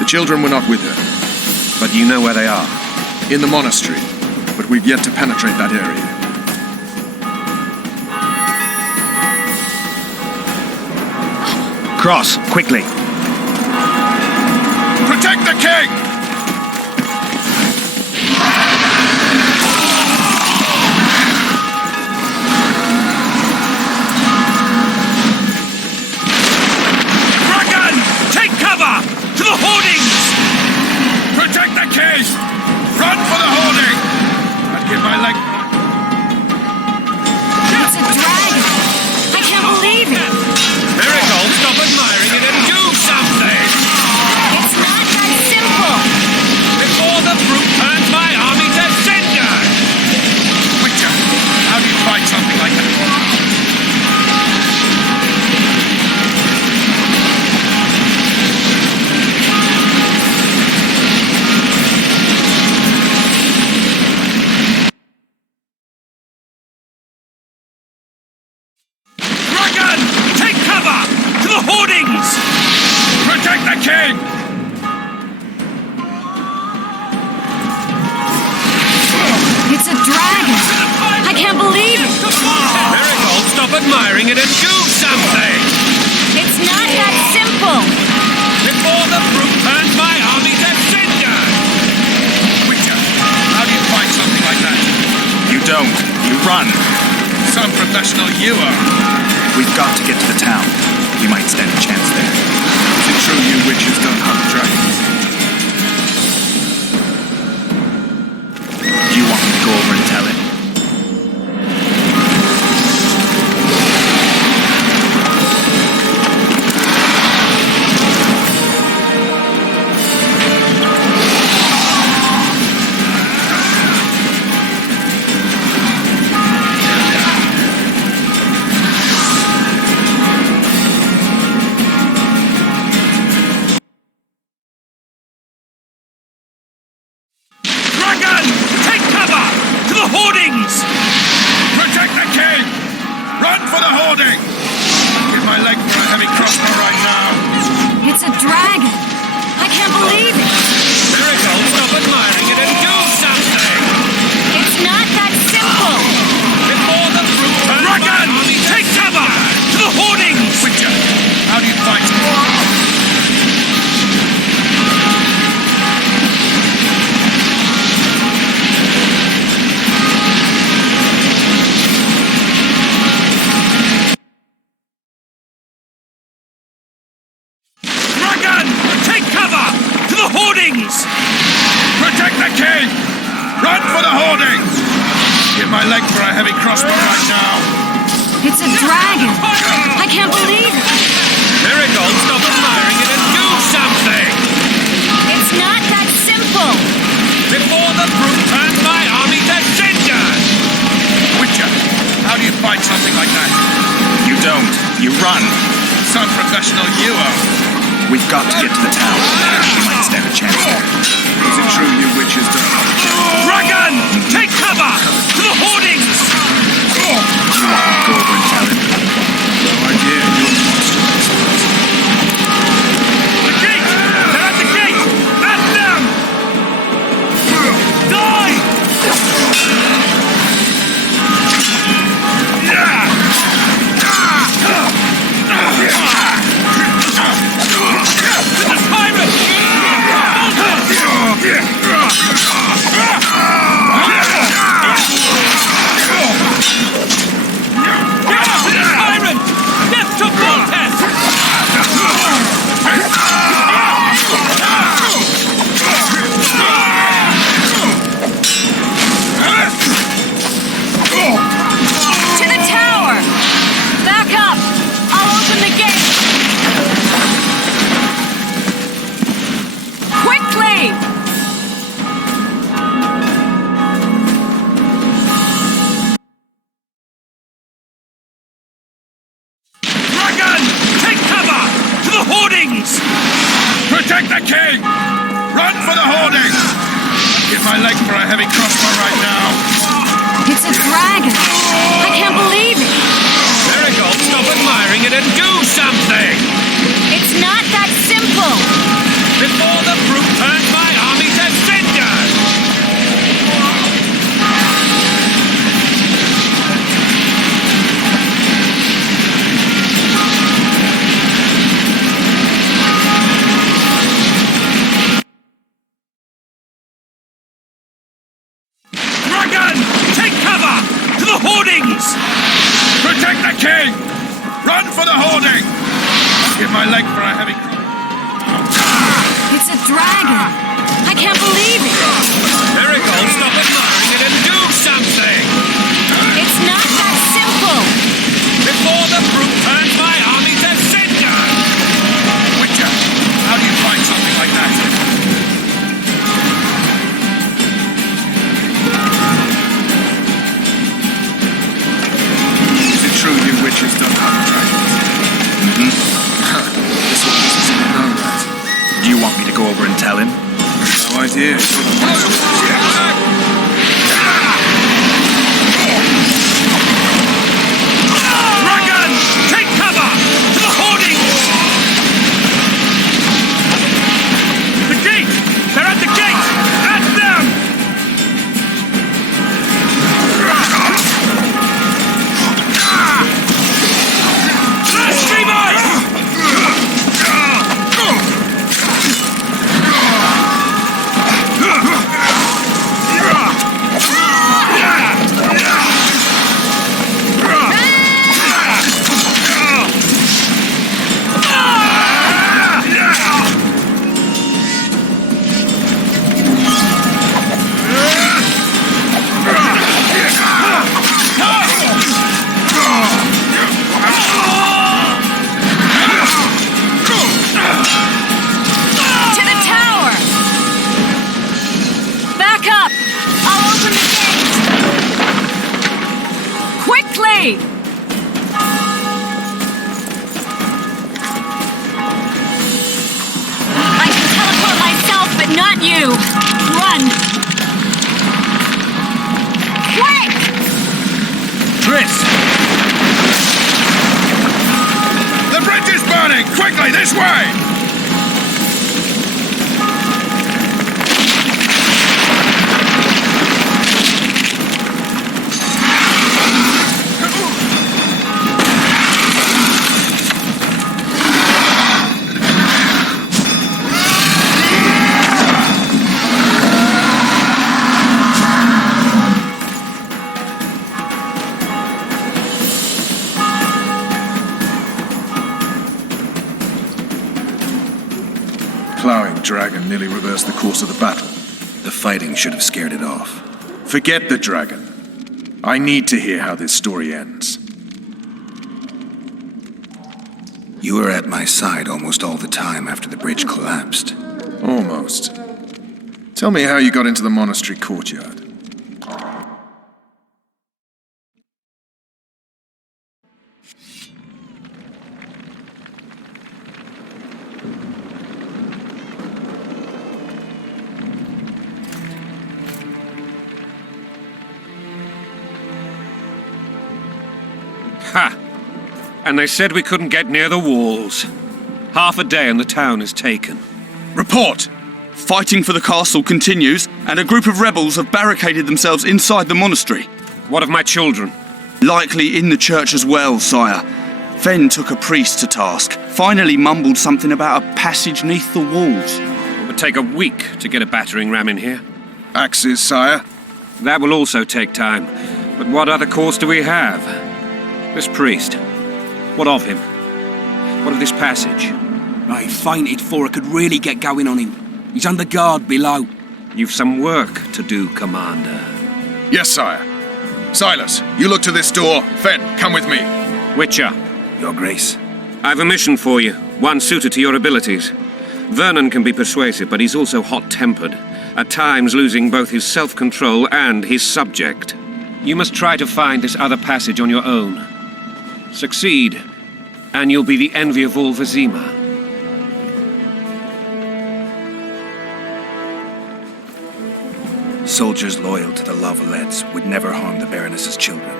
The children were not with her. But you know where they are? In the monastery. But we've yet to penetrate that area. Cross, quickly. Protect the king! Dragon! Take cover! To the hoardings! Protect the king! Run for the hoarding! I'd give my leg... It's a dragon! I can't believe it! Miracle, stop admiring it and do something! It's not that simple! Before the brute turns my army to cinder! Witcher, how do you fight something like that? Dragon! Take cover! To the hoardings! Protect the king! It's a dragon! I can't believe it! Miracle, stop admiring it and do something! It's not that simple! Before the brute turns my army to cinder! Witcher, how do you fight something like that? You don't. You run. Some professional you are. We've got to get to the town. We might stand a chance there. Is it true you witches don't hunt dragons? Do you want me to go over and tell him? Dragon! Take cover! To the hoardings! Protect the king! Run for the hoarding! Give my leg for a heavy crossbow right now. It's a dragon! I can't believe it! Miracle, stop admiring it and do something! It's not that simple! Before the brute turns my Dragon! army to Take cover! To the hoardings! Witcher, how do you fight? king! Run for the hoardings! Give my leg for a heavy crossbow right now. It's a dragon! I can't believe it! Miracle, stop admiring it and do something! It's not that simple! Before the brute turns my army to cinders! Witcher, how do you fight something like that? You don't. You run. Some professional you are. We've got to get to the town. We might stand a chance there. Is it true you witches don't have a chance? Dragon! Take cover! To the hoardings! You want me to go over and tell him? No idea. You're a monster. The gate! They're at the gate! At them! Die! To the pirate! Tyrant! Death to Voltes! To the tower! Back up! I'll open the gate! Quickly! Dragon! Take cover! To the hoardings! Protect the king! Run for the hoardings! Give my leg for a heavy crossbow right now. It's a dragon! I can't believe it! Miracle, stop admiring it and do something! It's not that simple! Before the brute turns my army to cinders! Dragon! Take cover! To the hoardings! Protect the king! Run for the hoarding! Give my leg for a heavy It's a dragon! I can't believe it! Miracle, stop admiring it and do something! It's not that simple! Before the brute turns my army to cinders! Witcher, how do you fight something like that? Is it true you witches don't have dragons? This one doesn't know that. Do you want me to go over and tell him? No idea. You're the monster. Dragon! Take cover! To the hoardings! The gate! They're at the gate! At them! To the tower! Back up! I'll open the gate! Quickly! I can teleport myself, but not you! Run! Quick! Chris! The bridge is burning! Quickly, this way! Plowing dragon nearly reversed the course of the battle. The fighting should have scared it off. Forget the dragon. I need to hear how this story ends. You were at my side almost all the time after the bridge collapsed. Almost. Tell me how you got into the monastery courtyard. Ha! And they said we couldn't get near the walls. Half a day and the town is taken. Report! Fighting for the castle continues, and a group of rebels have barricaded themselves inside the monastery. What of my children? Likely in the church as well, sire. Fen took a priest to task, finally mumbled something about a passage neath the walls. It would take a week to get a battering ram in here. Axes, sire? That will also take time. But what other course do we have? This priest. What of him? What of this passage? I fainted before I could really get going on him. He's under guard below. You've some work to do, Commander. Yes, sire. Silas, you look to this door. Fen, come with me. Witcher. Your Grace. I've a mission for you, one suited to your abilities. Vernon can be persuasive, but he's also hot-tempered, at times losing both his self-control and his subject. You must try to find this other passage on your own. Succeed, and you'll be the envy of all Vizima. Soldiers loyal to the Lavalettes would never harm the Baroness's children.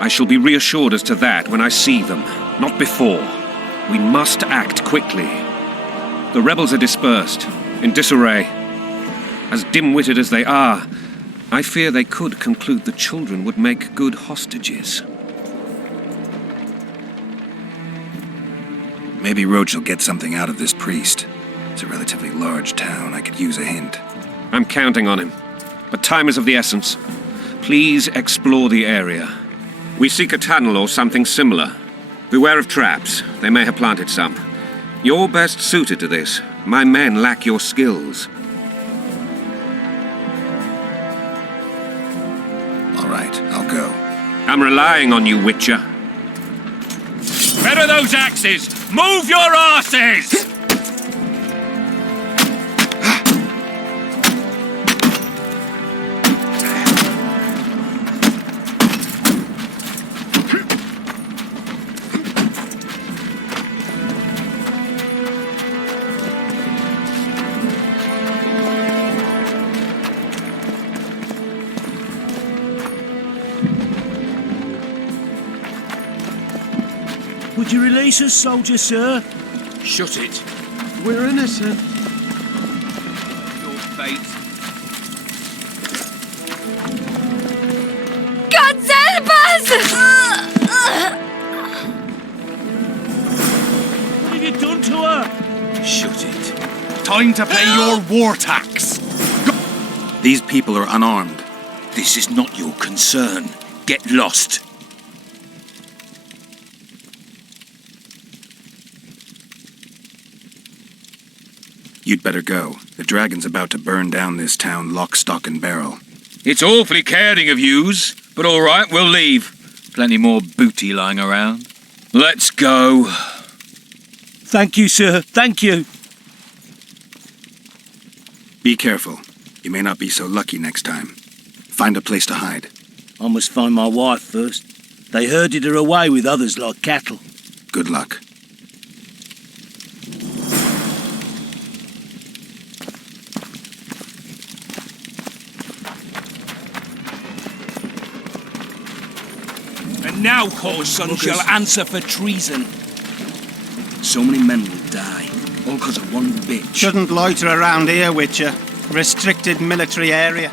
I shall be reassured as to that when I see them, not before. We must act quickly. The rebels are dispersed, in disarray. As dim-witted as they are, I fear they could conclude the children would make good hostages. Maybe Roach will get something out of this priest. It's a relatively large town. I could use a hint. I'm counting on him. But time is of the essence. Please explore the area. We seek a tunnel or something similar. Beware of traps. They may have planted some. You're best suited to this. My men lack your skills. All right, I'll go. I'm relying on you, Witcher. Where are those axes? Move your arses! Would you release us, soldier, sir? Shut it. We're innocent. Your fate. God help us! What have you done to her? Shut it. Time to pay your war tax. These people are unarmed. This is not your concern. Get lost. You'd better go. The dragon's about to burn down this town lock, stock, and barrel. It's awfully caring of yous, but all right, we'll leave. Plenty more booty lying around. Let's go. Thank you, sir. Thank you. Be careful. You may not be so lucky next time. Find a place to hide. I must find my wife first. They herded her away with others like cattle. Good luck. And now, whoreson shall answer for treason. So many men will die, all because of one bitch. Shouldn't loiter around here, Witcher. Restricted military area.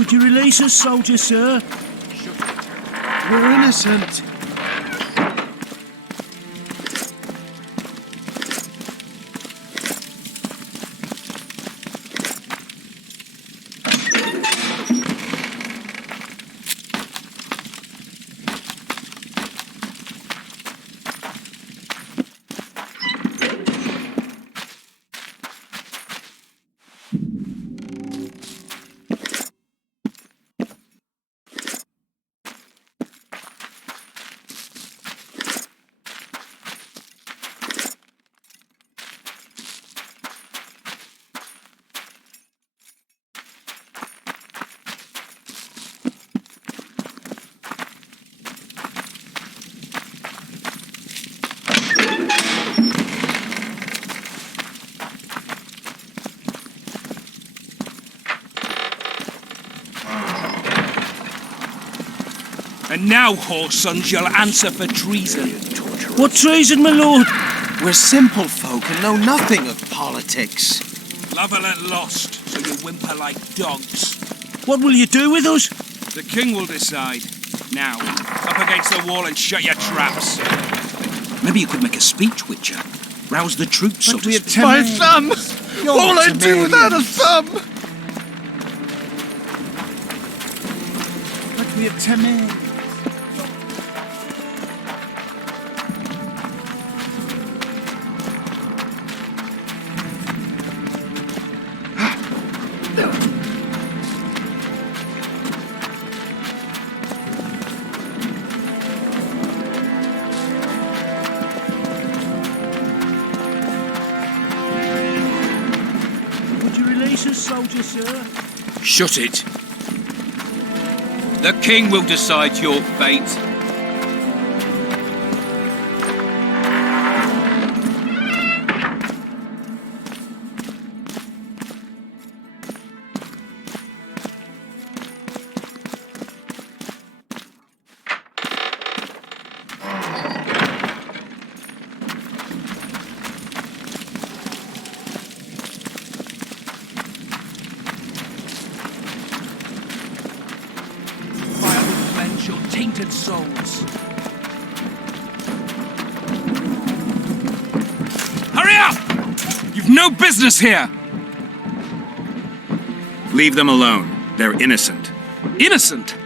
Would you release us, soldier, sir? We're innocent. And now, whoresons, you'll answer for treason. What treason, my lord? We're simple folk and know nothing of politics. Lavalette lost, so you whimper like dogs. What will you do with us? The king will decide. Now, up against the wall and shut your traps. Maybe you could make a speech, Witcher. Rouse the troops, so to speak. My thumb! What will I do without a thumb? But we're timid. Soldier, sir. Shut it. The king will decide your fate. Your tainted souls. Hurry up! You've no business here! Leave them alone. They're innocent. Innocent?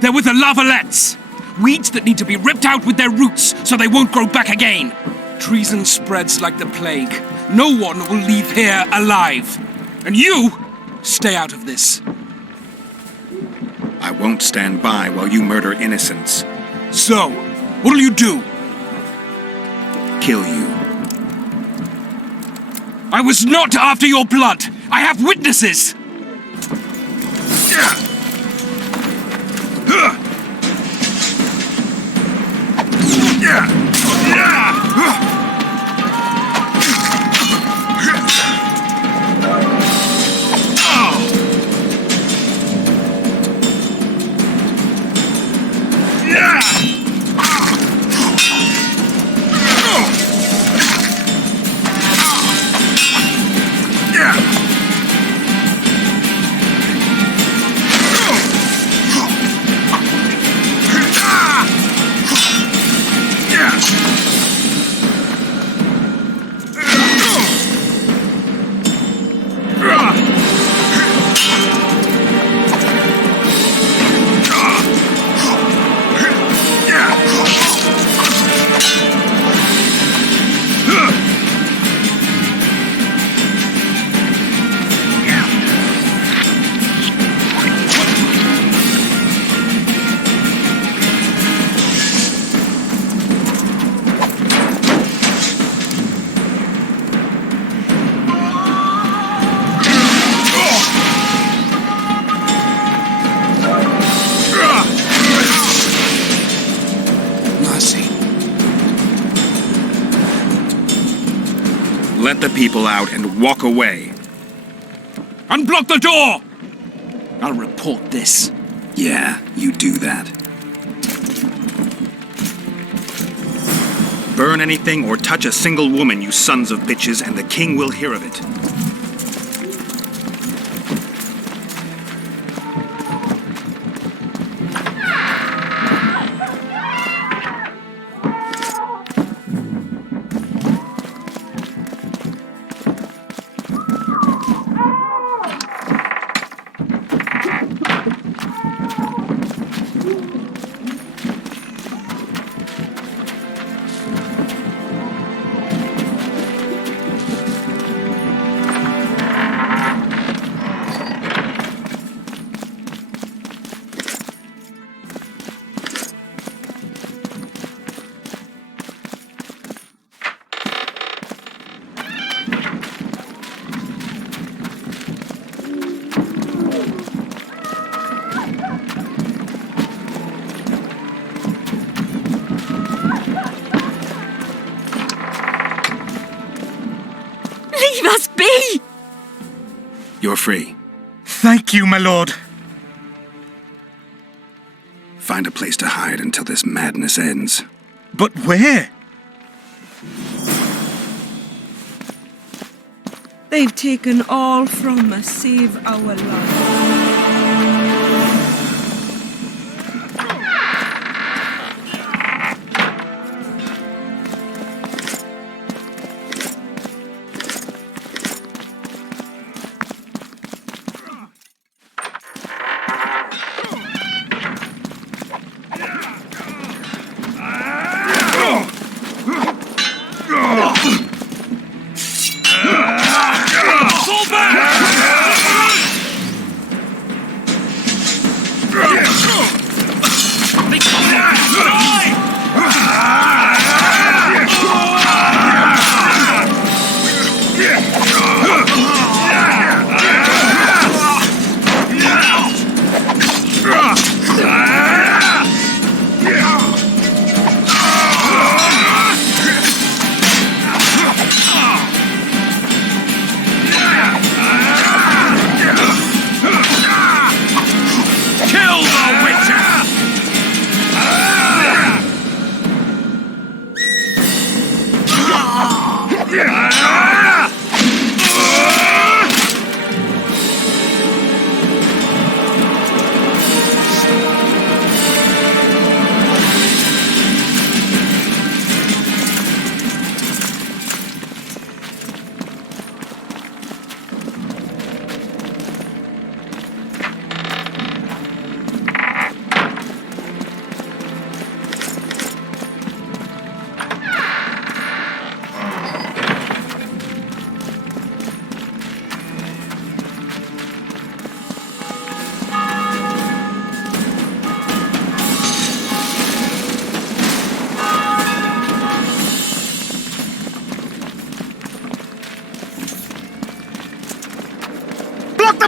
They're with the Lavalettes. Weeds that need to be ripped out with their roots so they won't grow back again. Treason spreads like the plague. No one will leave here alive. And you, stay out of this. I won't stand by while you murder innocents. So, what'll you do? Kill you. I was not after your blood. I have witnesses. Let the people out and walk away. Unblock the door! I'll report this. Yeah, you do that. Burn anything or touch a single woman, you sons of bitches, and the king will hear of it. must be! You're free. Thank you, my lord. Find a place to hide until this madness ends. But where? They've taken all from us, save our lives.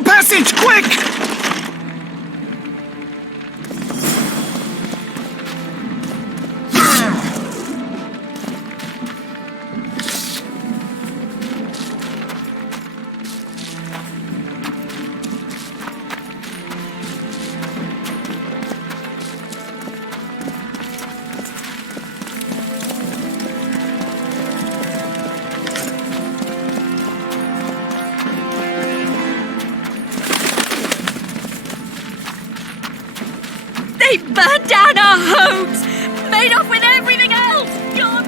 Passage, quick! They burned down our homes! Made off with everything else! God!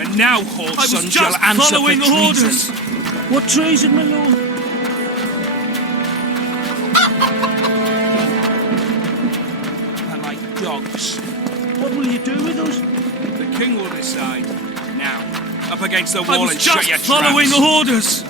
And now, Horse shall answer following for orders. What treason, my lord? They're like dogs. What will you do with us? The king will decide. Now, up against the wall and shut your traps. Following orders.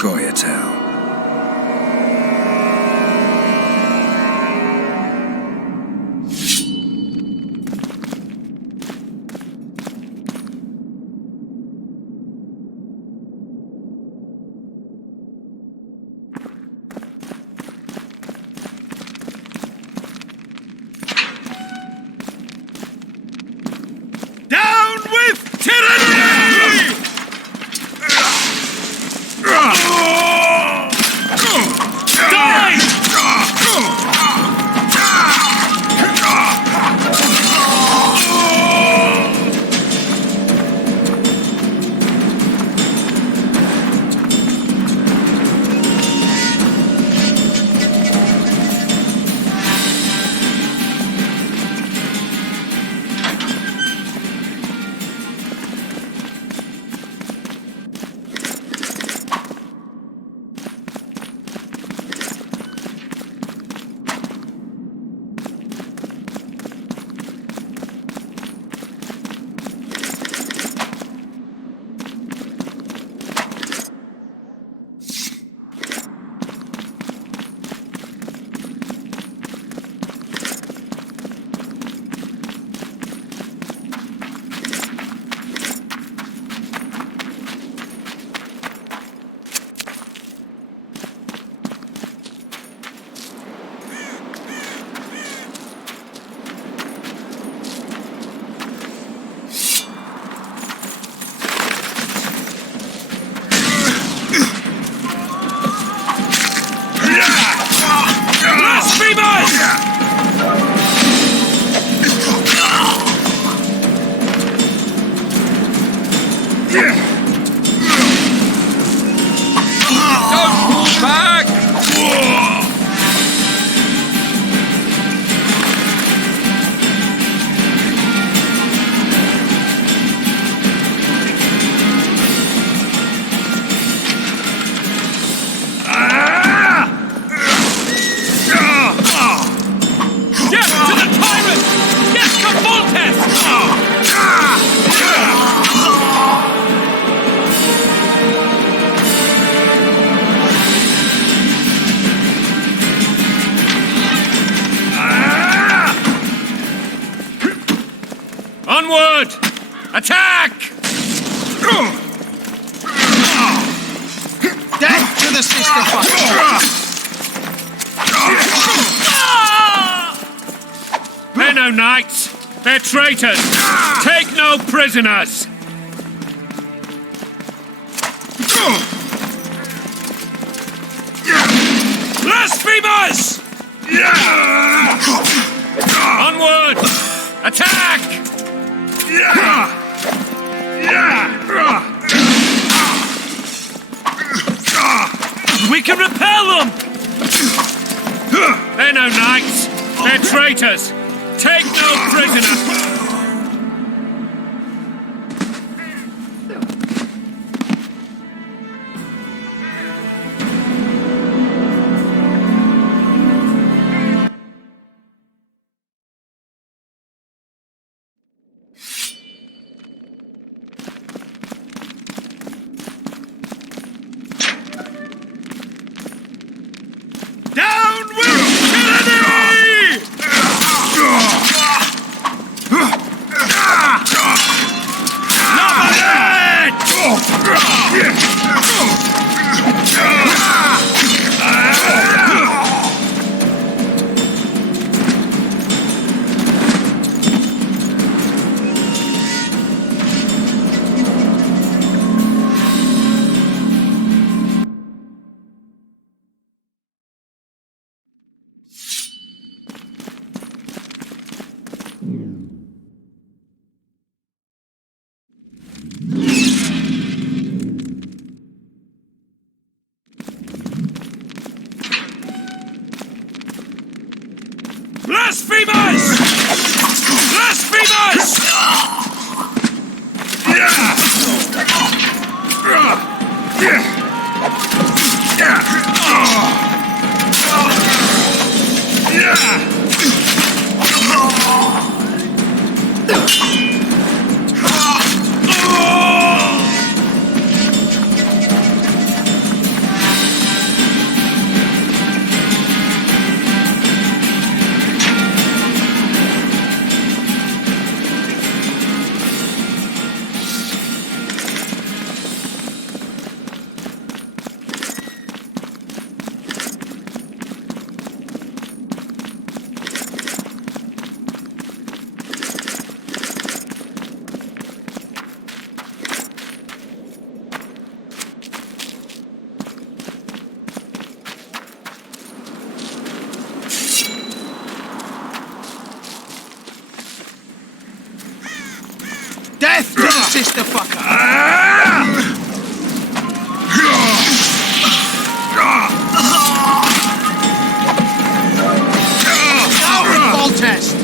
Goyatel. Down with tyranny! Onward! Attack! Death to the sister They're no knights. They're traitors. Take no prisoners. Blasphemers! Onward! Attack! We can repel them! They're no knights. They're traitors. Take no prisoners. Down with tyranny! sister fucker! Ball test!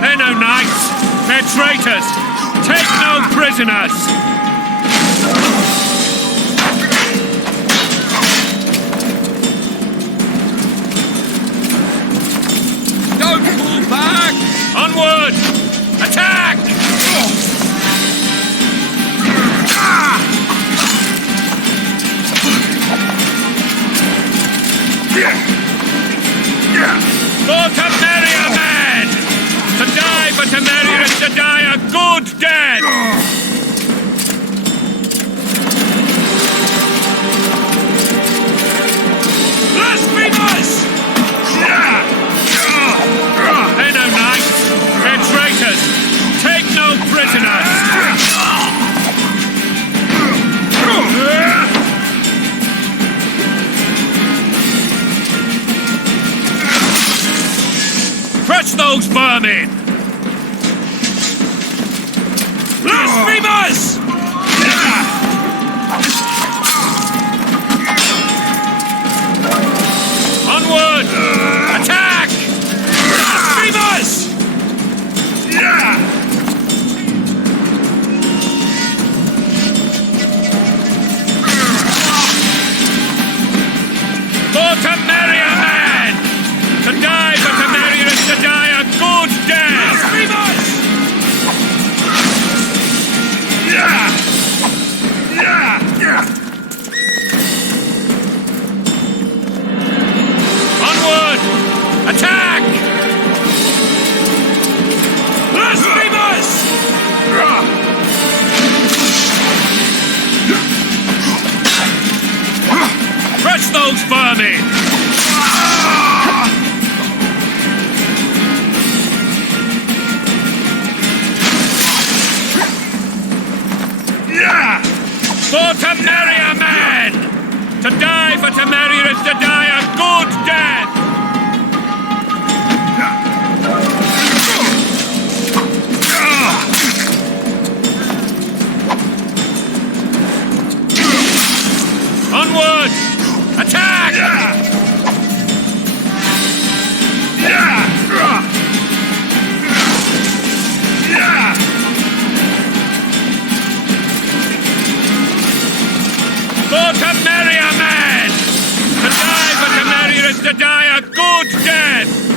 They're no knights. They're traitors. Take no prisoners. Don't pull back! Onward! Attack! For to marry a man! To die for to marry is to die a good death! Blasphemers! They're no knights, they're traitors! Take no prisoners! Crush those vermin! Blasphemers! Onward! Attack! Blasphemers! For to marry a man! To die for to marry is to die a good death! Blasphemers! Onward! Attack! Blasphemers! Crush those vermin! For to marry a man! To die for to marry is to die a good death! Onward! Attack! For to marry a man! To die for to marry is to die a good death!